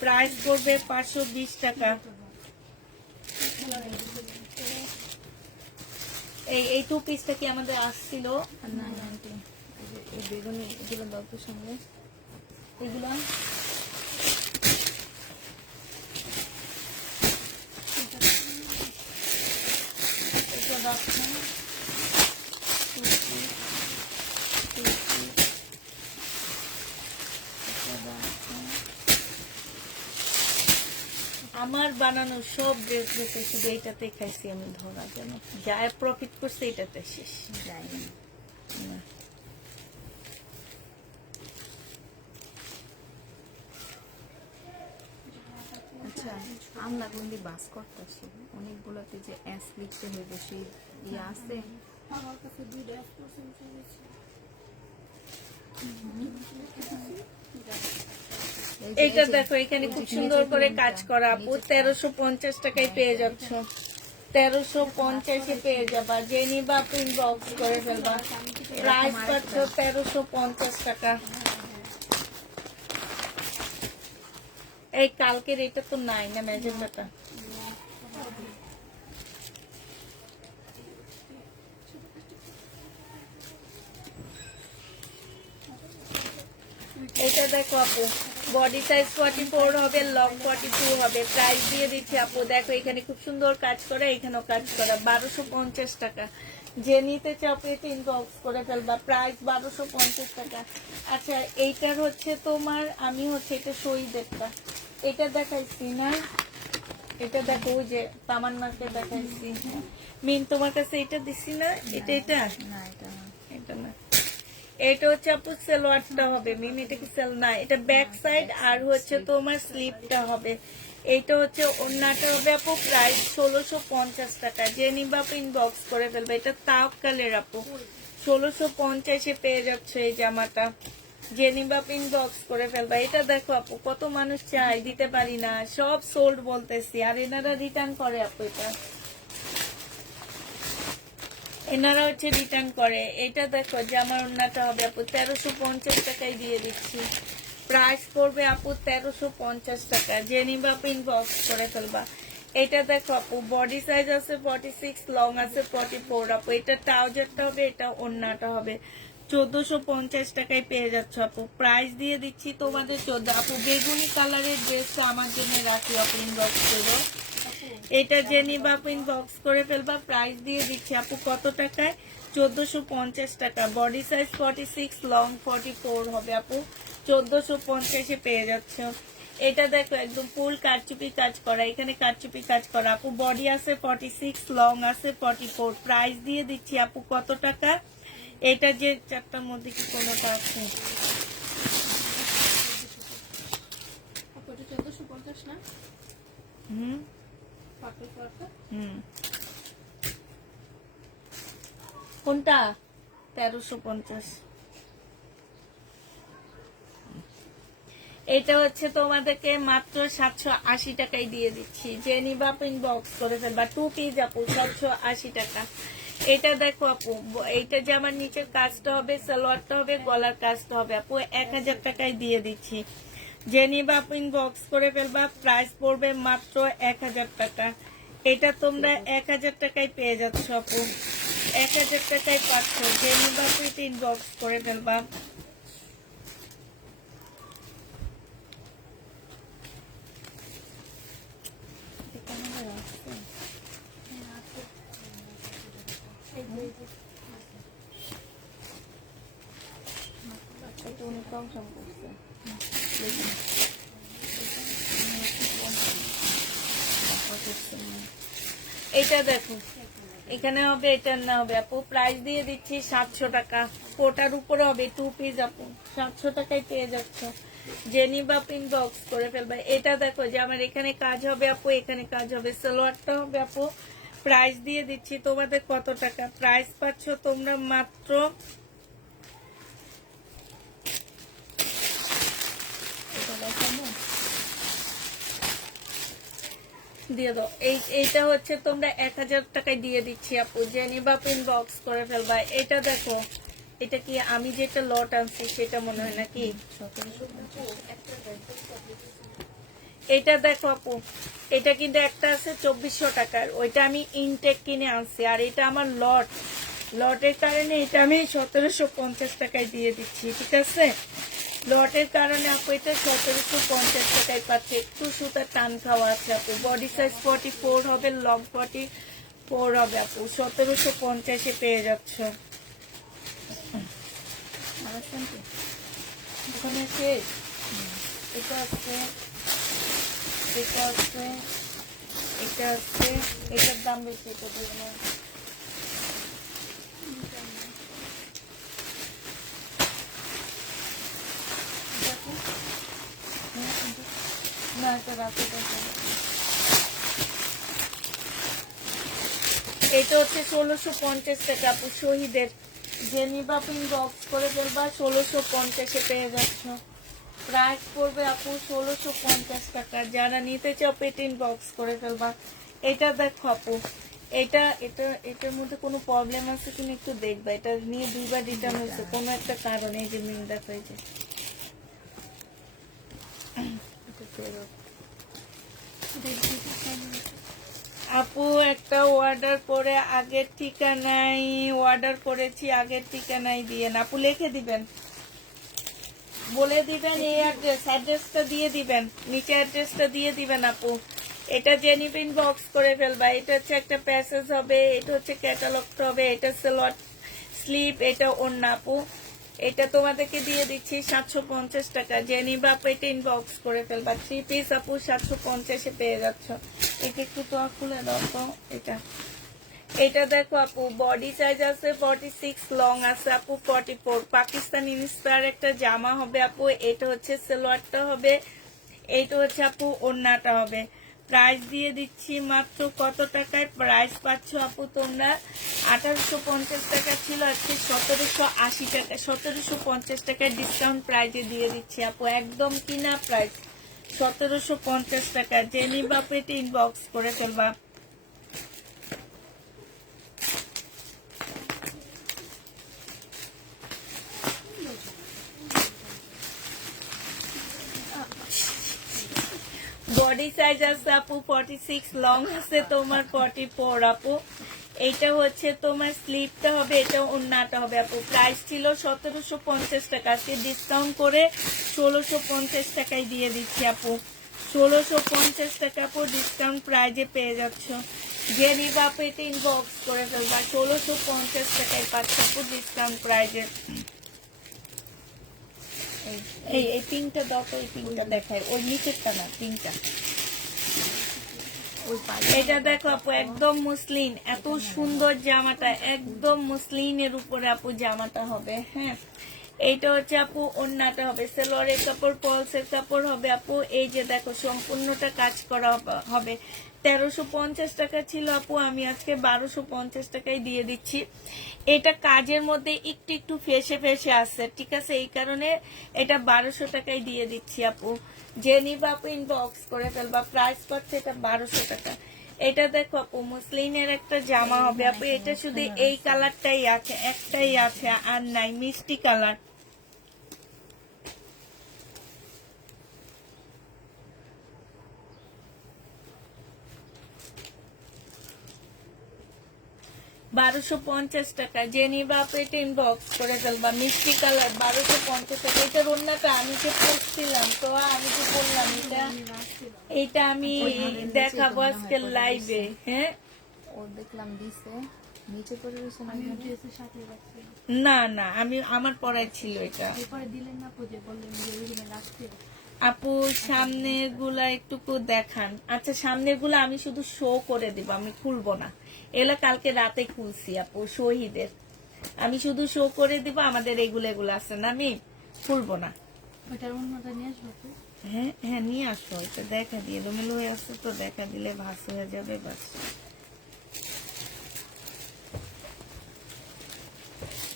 প্রাইস করবে 520 টাকা। এই 2 পিসটা কি আমাদের আসছিল? না আন্টি, এই বেগুনি এগুলো দাও তো সঙ্গে, এগুলো এটা রাখুন। আমার বানানো সব ড্রেস দেখে শুধু এইটাতে খাইছি আমি, ধরা যেন যা প্রফিট করছে এটাতে শেষ। যাই না। না। আচ্ছা, আমলা গন্ডি বাস করতেছি অনেকগুলোতে, যে অ্যাস লিখতে হইবে সেই ইয়ে আছে। আমার কাছে 2টা এক্সপ্রেশন চলেছে। এইটা দেখো এখানে খুব সুন্দর করে কাজ করা আপু, 1350 টাকায় পেয়ে যাচ্ছ। 1350-এ পেয়ে যাবা। যে নিবা আপু ইনবক্স করে ফেলবা। প্রাইস পাচ্ছ 1350 টাকা। এই কালকের এটা তো নাই না ম্যাজেন্ডাটা। এটা দেখো আপু, বডি সাইজ 44 হবে, লং 42 হবে। প্রাইস দিয়ে দিচ্ছি আপু, দেখো এখানে খুব সুন্দর কাজ করা, এখানেও কাজ করা, 1250 টাকা। যে নিতে চাও পেতে ইনবক্স করে ফেলবা। প্রাইস 1250 টাকা। আচ্ছা এইটার হচ্ছে তোমার, আমি হচ্ছে এটা শহীদেরটা, এটা দেখাইছি না? এটা দেখো ওই যে তামান্নাকে দেখাইছি। মিন তোমার কাছে এটা দিছি না? এটা এটা না এটা না। এটা না, এটা হচ্ছে আপু সালোয়ারটা হবে মিম, এটা কি সেল না, এটা ব্যাক সাইড আর হচ্ছে তোমার স্লিপটা হবে। এইটা হচ্ছে ওড়নাটা হবে আপু, প্রাইস 1650 টাকা। যে নিবা আপু ইনবক্স করে ফেলবে। এটা তাওকালের আপু, 1650-এ পেয়ে যাচ্ছে এই জামাটা। যে নিবা আপু ইনবক্স করে ফেলবা। এটা দেখো আপু কত মানুষ চাই, দিতে পারি না, সব সোল্ড বলতেছি, আর এনারা রিটার্ন করে আপু, এটা এনারা হচ্ছে রিটার্ন করে। এটা দেখো জামার ওড়নাটা হবে আপু, 1350 টাকায় দিয়ে দিচ্ছি। প্রাইস করবে আপু 1350 টাকা। যে নিবা আপু ইনবক্স করে ফেলবা। এটা দেখো আপু বডি সাইজ আছে 46, লং আছে 44 আপু। এটা ট্রাউজারটা হবে, এটা ওড়নাটা হবে। 1450 টাকায় পেয়ে যাচ্ছ আপু। প্রাইস দিয়ে দিচ্ছি তোমাদের 14 আপু। বেগুনি কালারের ড্রেসটা আমার জন্য রাখি আপু, ইনবক্স করবো। এটা যে নিবা আপু ইনবক্স করে ফেলবা। প্রাইস দিয়ে দিচ্ছি আপু কত টাকায়, 1450 টাকা। বডি সাইজ 46, লং 44 হবে আপু, 1450-এ পেয়ে যাচ্ছ। এটা দেখো একদম ফুল কারচুপি কাজ করা, এখানে কারচুপি কাজ করা আপু। বডি আছে 46, লং আছে 44। প্রাইস দিয়ে দিচ্ছি আপু কত টাকা, এটা যে চারটার মধ্যে কি কোনোটা আছে? আপনাদের 1450 না? হুম পার্পল পার্পল। হুম, কোনটা? 1350। এটা হচ্ছে তোমাদেরকে মাত্র 780 টাকায় দিয়ে দিচ্ছি। যে নিবা ইনবক্স করে ফেলবা, 2 পিস আপু 780 টাকা। এটা দেখো আপু, এইটা যে আমার নিচের কাজটা হবে, সালোয়ারটা হবে, গলার কাজটা হবে আপু 1000 টাকায় দিয়ে দিচ্ছি। যে নিবা ইনবক্স করে ফেলবা, প্রাইস পড়বে মাত্র 1000 টাকা। এটা তোমরা 1000 টাকায় পেয়ে যাচ্ছ আপু, 1000 টাকায় পাচ্ছ। যে নিবা ইনবক্স করে ফেলবা। এটা দেখো, এখানে হবে, এটা না হবে আপু, প্রাইস দিয়ে দিচ্ছি 700 টাকা। কোটার উপরে হবে 2 পিস আপু, 700 টাকায় পেয়ে যাচ্ছ। জেনিবা ইনবক্স করে ফেলবে। এটা দেখো যে আমার এখানে কাজ হবে আপু, এখানে কাজ হবে, সালোয়ারটা হবে আপু। প্রাইস দিয়ে দিচ্ছি তোমাদের কত টাকা, প্রাইস পাচ্ছ তোমরা মাত্র দিয়ে দাও। এইটা হচ্ছে তোমরা 1000 টাকায় দিয়ে দিচ্ছি আপু। জেনিবা ইনবক্স করে ফেলবা। এটা দেখো, এটা কি আমি যেটা লট আনছি সেটা মনে হয় নাকি? এটা দেখো আপু, এটা কিন্তু একটা আছে 2400 টাকার, ওইটা আমি ইনটেক কিনে আনছি। আর এটা আমার লটের কারণে এটা আমি 1750 টাকায় দিয়ে দিচ্ছি, ঠিক আছে? লটের কারণে আপু এটা 1750 টাকায় পাচ্ছে। একটু সুতার টান খাওয়া আছে আপু। বডি সাইজ 44 হবে, লং 44 হবে আপু। 1750 পেয়ে যাচ্ছ। ওখানে শেষ। এটা আছে, এটা আছে, এটা আছে, এটার দাম বেশি, এটা দেবো না। না, এটা রাতে দেখো। এটা হচ্ছে 1650 টাকা আপু, শহীদের। যে নিবা ইনবক্স করে ফেলবা, 1650 পেয়ে যাচ্ছ। প্রাইস পড়বে আপু 1650 টাকা। যারা নিতে চাও পেট ইনবক্স করে ফেলবা। এটা দেখো আপু, এটার মধ্যে কোনো প্রবলেম আছে কিনা একটু দেখবা। এটা নিয়ে 2 বার রিটার্ন হয়েছে কোনো একটা কারণে। এই যে মিন দেখো, এই যে আপু একটা অর্ডার করে আগের ঠিকানায় অর্ডার করেছি, আগের ঠিকানায় দিয়ে না আপু, লিখে দিবেন, বলে দিবেন এই অ্যাড্রেসটা দিয়ে দিবেন, নিচে অ্যাড্রেসটা দিয়ে দিবেন আপু। এটা জেনিভ ইনবক্স করে ফেলবা। এটা হচ্ছে একটা প্যাসেজ হবে, এটা হচ্ছে ক্যাটালগটা হবে, এটা সালোয়ার স্লিপ, এটা ওড়না আপু। এটা তোমাদেরকে দিয়ে দিচ্ছি 750 টাকা। জেনিভ আপু এটা ইনবক্স করে ফেলবা। 3 পিস আপু 750 পেয়ে যাচ্ছ। এটা একটু তো খুলে দাও তো। এটা দেখো আপু, বডি সাইজ আছে 46, লং আছে আপু 44। পাকিস্তানি ইনস্টার একটা জামা হবে আপু। এটা হচ্ছে সালোয়ারটা হবে, এইটা হচ্ছে আপু ওড়নাটা হবে। প্রাইস দিয়ে দিচ্ছি মাত্র কত টাকায়, প্রাইস পাচ্ছ আপু তোমরা 1850 টাকা ছিল, আজকে 1780 টাকা, 1750 টাকায় ডিসকাউন্ট প্রাইজে দিয়ে দিচ্ছি আপু। একদম কিনা প্রাইস 1750 টাকা। জেনিবা পেটে ইনবক্স করে ফেলবা। বডি সাইজ আছে আপু 46, লং আছে তোমার 44 আপু। এইটা হচ্ছে তোমার স্লিপটা হবে, এটা ওড়নাটা হবে আপু। প্রাইস ছিল 1750 টাকা, আজকে ডিসকাউন্ট করে 1650 টাকায় দিয়ে দিচ্ছি আপু। 1650 টাকা আপু ডিসকাউন্ট প্রাইজে পেয়ে যাচ্ছ। যে নিবা আপু এটা ইনবক্স করে ফেলবা, 1650 টাকায় পাচ্ছ আপু ডিসকাউন্ট প্রাইজে। এই পিঙ্কটা দাও তো, এই পিঙ্কটা দেখায়, ওই নিচেরটা না, পিঙ্কটা। এটা দেখো আপু, একদম মুসলিন, এত সুন্দর জামাটা, একদম মুসলিনের উপরে আপু জামাটা হবে। হ্যাঁ, এইটা হচ্ছে আপু ওড়নাটা হবে, সালোয়ারের কাপড়, পলসের কাপড় হবে আপু। এই যে দেখো সম্পূর্ণটা কাজ করা হবে। 1350 টাকা ছিল আপু, আমি আজকে 1250 টাকায় দিয়ে দিচ্ছি। এটা কাজের মধ্যে একটু একটু ফেসে ফেসে আসছে, ঠিক আছে, এই কারণে এটা 1200 টাকায় দিয়ে দিচ্ছি আপু। যে নিবা আপু ইনবক্স করে ফেলবা, প্রাইস করছে এটা 1200 টাকা। এটা দেখো আপু মুসলিনের একটা জামা হবে আপু, এটা শুধু এই কালারটাই আছে, একটাই আছে আর নাই, মিষ্টি কালার। $1250 টাকা। যে নিবা আপু এটা ইনবক্স করে ফেলবা, মিষ্টি কালার 1250 টাকা। এটার অন্যটা আমি যে পড়ছিলাম তো, আমি যে বললাম এটা আমি দেখাবো আজকে লাইভে। হ্যাঁ ও দেখলাম দিছে নিচে পড়ে রয়েছে না, আমি ড্রেসের সাথে রাখছি। না না, আমি আমার পড়াই ছিল এটা এরপরে দিলেন না আপু, যে বললেন যে ওইখানে রাখতে। আপু। সামনের গুলা একটুকু দেখান। আচ্ছা সামনের গুলা আমি শুধু শো করে দিব, আমি খুলবো না। এগুলো কালকে রাতে খুলছি আপু, শহীদের আমি শুধু শো করে দিব। আমাদের এগুলো এগুলো আছে না, আমি খুলবো না। ওইটার অন্যটা নিয়ে আসবো আপু। হ্যাঁ হ্যাঁ নিয়ে আসো, এটা দেখা দিয়ে এলোমেলো হয়ে আসছে তো, দেখা দিলে ভাস হয়ে যাবে বাস।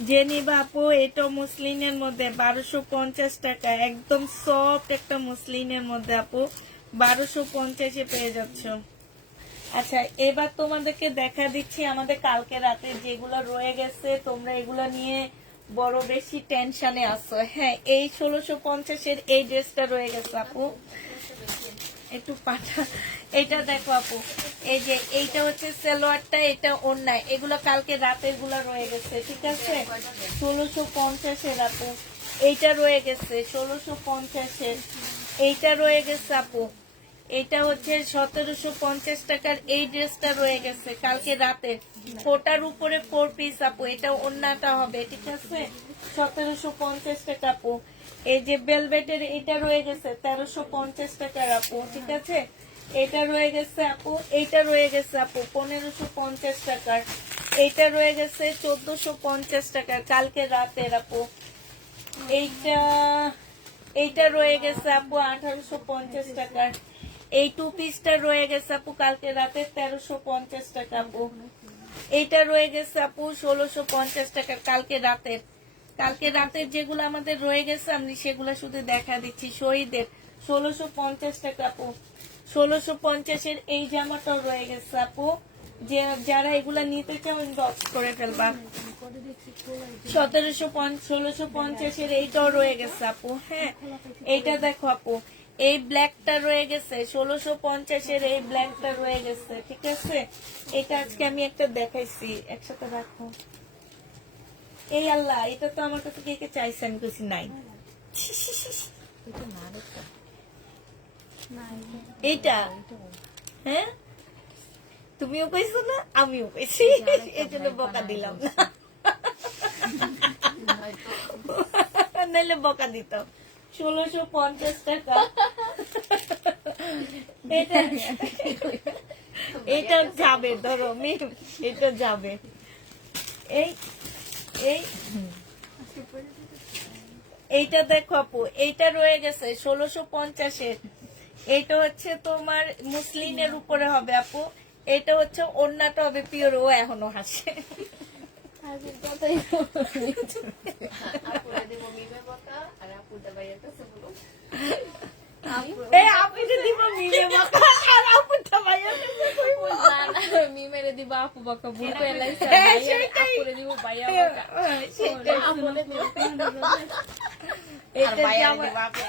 যে নিবা আপু এটা মুসলিনের মধ্যে 1250 টাকা, একদম সফট একটা মুসলিনের মধ্যে আপু 1250-এ পেয়ে যাচ্ছ। আচ্ছা এবার তোমাদেরকে দেখা দিচ্ছি আমাদের কালকে রাতে যেগুলো রয়ে গেছে, তোমরা এগুলো নিয়ে বড় বেশি টেনশনে আছো। হ্যাঁ এই 1650-এর এই ড্রেসটা রয়ে গেছে আপু, একটু পাঠা। এটা দেখো আপু, এই যে এইটা হচ্ছে সালোয়ারটা, এটা ওড়না, এগুলো কালকে রাতের গুলা রয়ে গেছে, ঠিক আছে। 1650-এর আপু, এইটা রয়ে গেছে 1650-এর, এইটা রয়ে গেছে আপু। এটা হচ্ছে 1750 টাকার এই ড্রেসটা রয়ে গেছে কালকে রাতে, ফোটার উপরে 4 পিস আপু, এটা ওড়নাটা হবে, ঠিক আছে। 1750 টাকা আপু। এই যে বেলভেটের এটা রয়ে গেছে 1350 টাকার আপু, ঠিক আছে। এটা রয়ে গেছে আপু, এইটা রয়ে গেছে আপু 1550 টাকার, এইটা রয়ে গেছে 1450 টাকার কালকে রাতের আপু। এইটা রয়ে গেছে আপু 1850 টাকার। এই 2 পিসটা রয়ে গেছে আপু কালকে রাতে 1350 টাকা আপু। এইটা রয়ে গেছে আপু 1650 টাকা কালকে রাতের। কালকে রাতের যেগুলো আমাদের রয়ে গেছে আমি সেগুলো শুধু দেখা দিচ্ছি। শহীদের 1650 টাকা আপু। 1650-এর এই জামাটাও রয়ে গেছে আপু, যে যারা এগুলা নিতে চাও ইনবক্স করে ফেলবা। 1650-এর এইটাও রয়ে গেছে আপু। হ্যাঁ এইটা দেখো আপু, এই ব্ল্যাকটা রয়ে গেছে 1650-এর, এই ব্ল্যাকটা রয়ে গেছে, ঠিক আছে। এটা আজকে আমি একটা দেখাইছি, একসাথে রাখো। এই আল্লাহ, এটা তো আমার কাছে কে কে চাইছে, আমি কিছু নাই। এটা না দেখতে এইটা হ্যাঁ তুমিও কইছো না, আমিও কইছি, এই জন্য বকা দিলাম না, নাইলে বকা দিত। 1650 টাকা। এটা যাবে, ধরো মিম, এটা যাবে। এই এই এইটা দেখো আপু, এইটা রয়ে গেছে 1650-এর। এইটা হচ্ছে তোমার মুসলিনের উপরে হবে আপু। এটা হচ্ছে ওড়নাটা হবে পিওর। ও এখনো হাসে। এই আপুকে দিব মিমে বকা, আর আপুটা ভাইয়ার কাছে কইবো। মিমেরে দিবা আপু বাকা বুকে লাইছে, হ্যাঁ, ভাইয়া সেটাই। আপুরে দিব ভাইয়া বাকা। সেটাই। আপুরে দিব এটা ভাইয়া জামা- দিব আপু বাকা।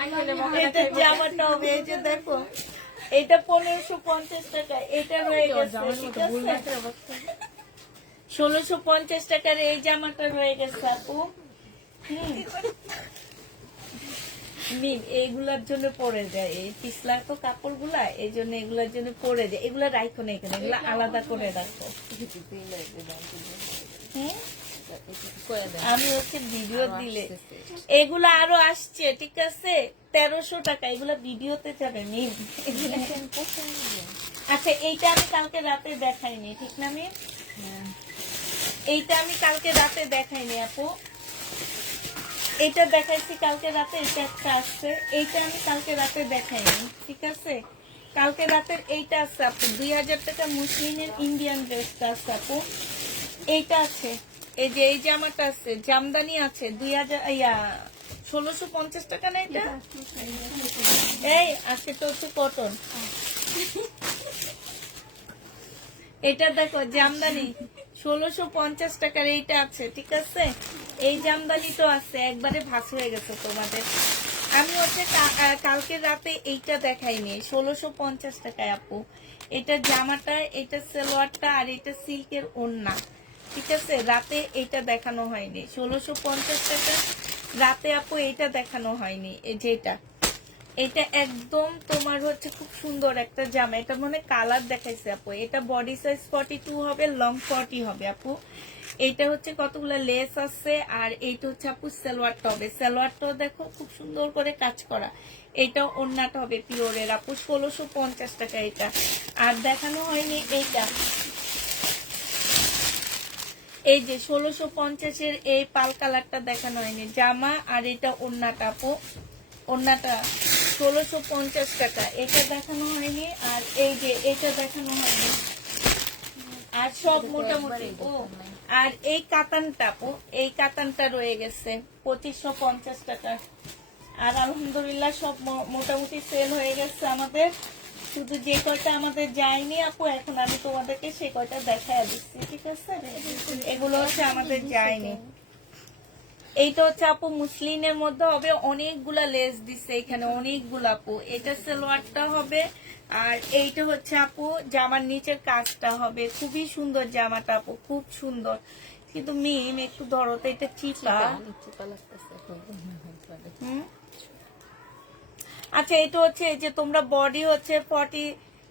আইলে বাকা এটা জামাটা হবে, এই যে দেখো, এটা 1550 টাকা, এটা রয়ে গেছে, ঠিক আছে। 1650 টাকার এই জামাটা রয়ে গেছে আপু। মিম এইগুলার জন্য পরে যায়, এই পিছলা তো কাপড় গুলা, এই জন্য এগুলার জন্য পরে যায়। এগুলা রাখো না এখানে, এগুলা আলাদা করে রাখো। হ্যাঁ আমি হচ্ছে ভিডিও দিলে এগুলা আরো আসছে, ঠিক আছে। 1300 টাকা, এগুলা ভিডিওতে যাবে মিম। আচ্ছা এইটা আমি কালকে রাতে দেখাইনি, ঠিক না মিম? এইটা আমি কালকে রাতে দেখাইনি আপু, এটা দেখাইছি কালকে রাতে। এটা একটা আসছে, এইটা আমি কালকে রাতে দেখাইনি, ঠিক আছে। কালকে রাতের এইটা আছে আপু 2000 টাকা মুসলিমের ইন্ডিয়ান ড্রেসটা আছে আপু। এইটা আছে, এই যে এই জামাটা আছে, জামদানি আছে 1650 টাকা না এটা? এই আজকে তো হচ্ছে কটন। এটা দেখো জামদানি 1650 টাকার এইটা আছে, ঠিক আছে। এই জামদানি তো আছে, একবারে ভাস হয়ে গেছে তোমাদের। আমি হচ্ছে কালকে রাতে এইটা দেখাইনি, 1650 টাকায় আপু। এটা জামাটা, এটা সালোয়ারটা, আর এটা সিল্কের ওড়না, ঠিক আছে। রাতে এটা দেখানো হয়নি, 1650 টাকা রাতে আপু এটা দেখানো হয়নি। এই যেটা, এটা একদম তোমার হচ্ছে খুব সুন্দর একটা জামা। এটা মনে কালার দেখাইছে আপু। এটা বডি সাইজ 42 হবে, লং 40 হবে আপু। এইটা হচ্ছে কতগুলো লেস আছে, আর এইটা হচ্ছে আপু সালোয়ারটা হবে। সালোয়ারটাও দেখো খুব সুন্দর করে কাজ করা। এটা ওড়নাটা হবে পিওরের আপু, 1650 টাকা এটা। আর দেখানো হয়নি এইটা, এই যে 1650-এর এই পাল কালারটা দেখানো হয়নি। জামা আর এটা ওড়নাটা আপু, ওড়নাটা 1650 টাকা, এটা দেখানো হয়নি। আর এই যে এটা দেখানো হয়নি। আর সব মোটামুটি আর এই কাতানটা আপু, এই কাতানটা রয়ে গেছে 2550 টাকা। আর আলহামদুলিল্লাহ সব মোটামুটি সেল হয়ে গেছে আমাদের। শুধু যে কয়টা আমাদের যায়নি আপু, এখন আমি তোমাদেরকে সেই কয়টা দেখায় দিচ্ছি, ঠিক আছে। এগুলো হচ্ছে আমাদের যায়নি। এইটা হচ্ছে আপু মুসলিনের মধ্যে হবে, অনেকগুলা লেস দিচ্ছে এখানে, অনেকগুলা আপু। এটা সালোয়ারটা হবে, আর এইটা হচ্ছে আপু জামার নিচের কাজটা হবে। খুবই সুন্দর জামাটা আপু, খুব সুন্দর। কিন্তু মিম একটু ধরো তো, এটা চিপা। আচ্ছা, এটা হচ্ছে এই যে তোমরা বডি হচ্ছে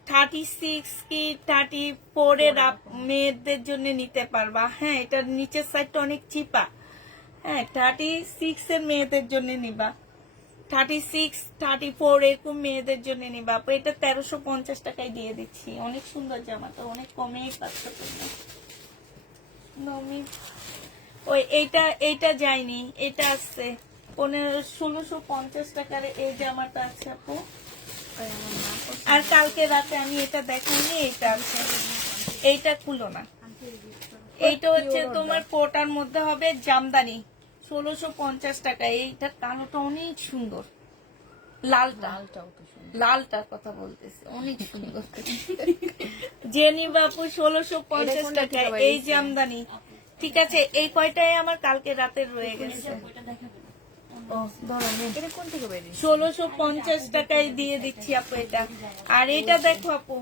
36 কি 34 এর মেয়েদের জন্য নিতে পারবা। হ্যাঁ, এটার নিচের সাইডটা অনেক চিপা। হ্যাঁ, 36 এর মেয়েদের জন্য নিবা, 36 34 এরকম মেয়েদের জন্য নিবা। এটা 1350 টাকায় দিয়ে দিচ্ছি। অনেক সুন্দর জামাটা, অনেক কমেই পাচ্ছ তোমরা। ওই এইটা যায়নি, এটা আসছে 1650 টাকার এই জামাটা আছে আপু। আর কালকে রাতে আমি এটা দেখাইনি, এটা আছে। এইটা খুলো না, এইটা হচ্ছে তোমার কোটার মধ্যে হবে জামদানি, 1650 টাকা। এইটা কালোটা অনেক সুন্দর, লালটার কথা বলতেছে, অনেক সুন্দর। জেনি বাপু 1650 টাকা এই জামদানি, ঠিক আছে। এই কয়টাই আমার কালকে রাতে রয়ে গেছে। 1650 টাকায় দিয়ে দিচ্ছি আপু এটা। আর এটা দেখো আপু,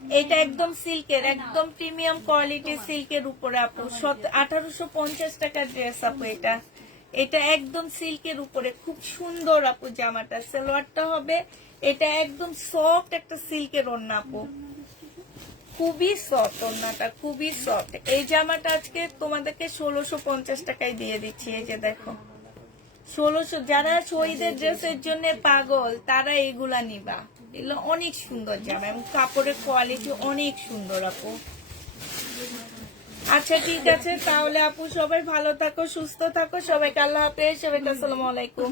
এটা একদম সিল্কের, একদম প্রিমিয়াম কোয়ালিটির সিল্কের উপরে আপু, 1850 টাকার ড্রেস আপু এটা। এটা একদম সিল্কের উপরে, খুব সুন্দর আপু জামাটা। সালোয়ারটা হবে, এটা একদম সফট একটা সিল্কের ওড়না আপু, খুবই সফট ওড়নাটা, খুবই সফট। এই জামাটা আজকে তোমাদেরকে 1650 টাকায় দিয়ে দিচ্ছি। এই যে দেখো 1600। যারা শহীদের ড্রেসের জন্য পাগল তারা এইগুলা নিবা, এগুলো অনেক সুন্দর জামা এবং কাপড়ের কোয়ালিটি অনেক সুন্দর আপু। আচ্ছা ঠিক আছে, তাহলে আপু সবাই ভালো থাকো, সুস্থ থাকো, সবাইকে আল্লাহ হাফেজ, সবাইকে আসসালামু আলাইকুম।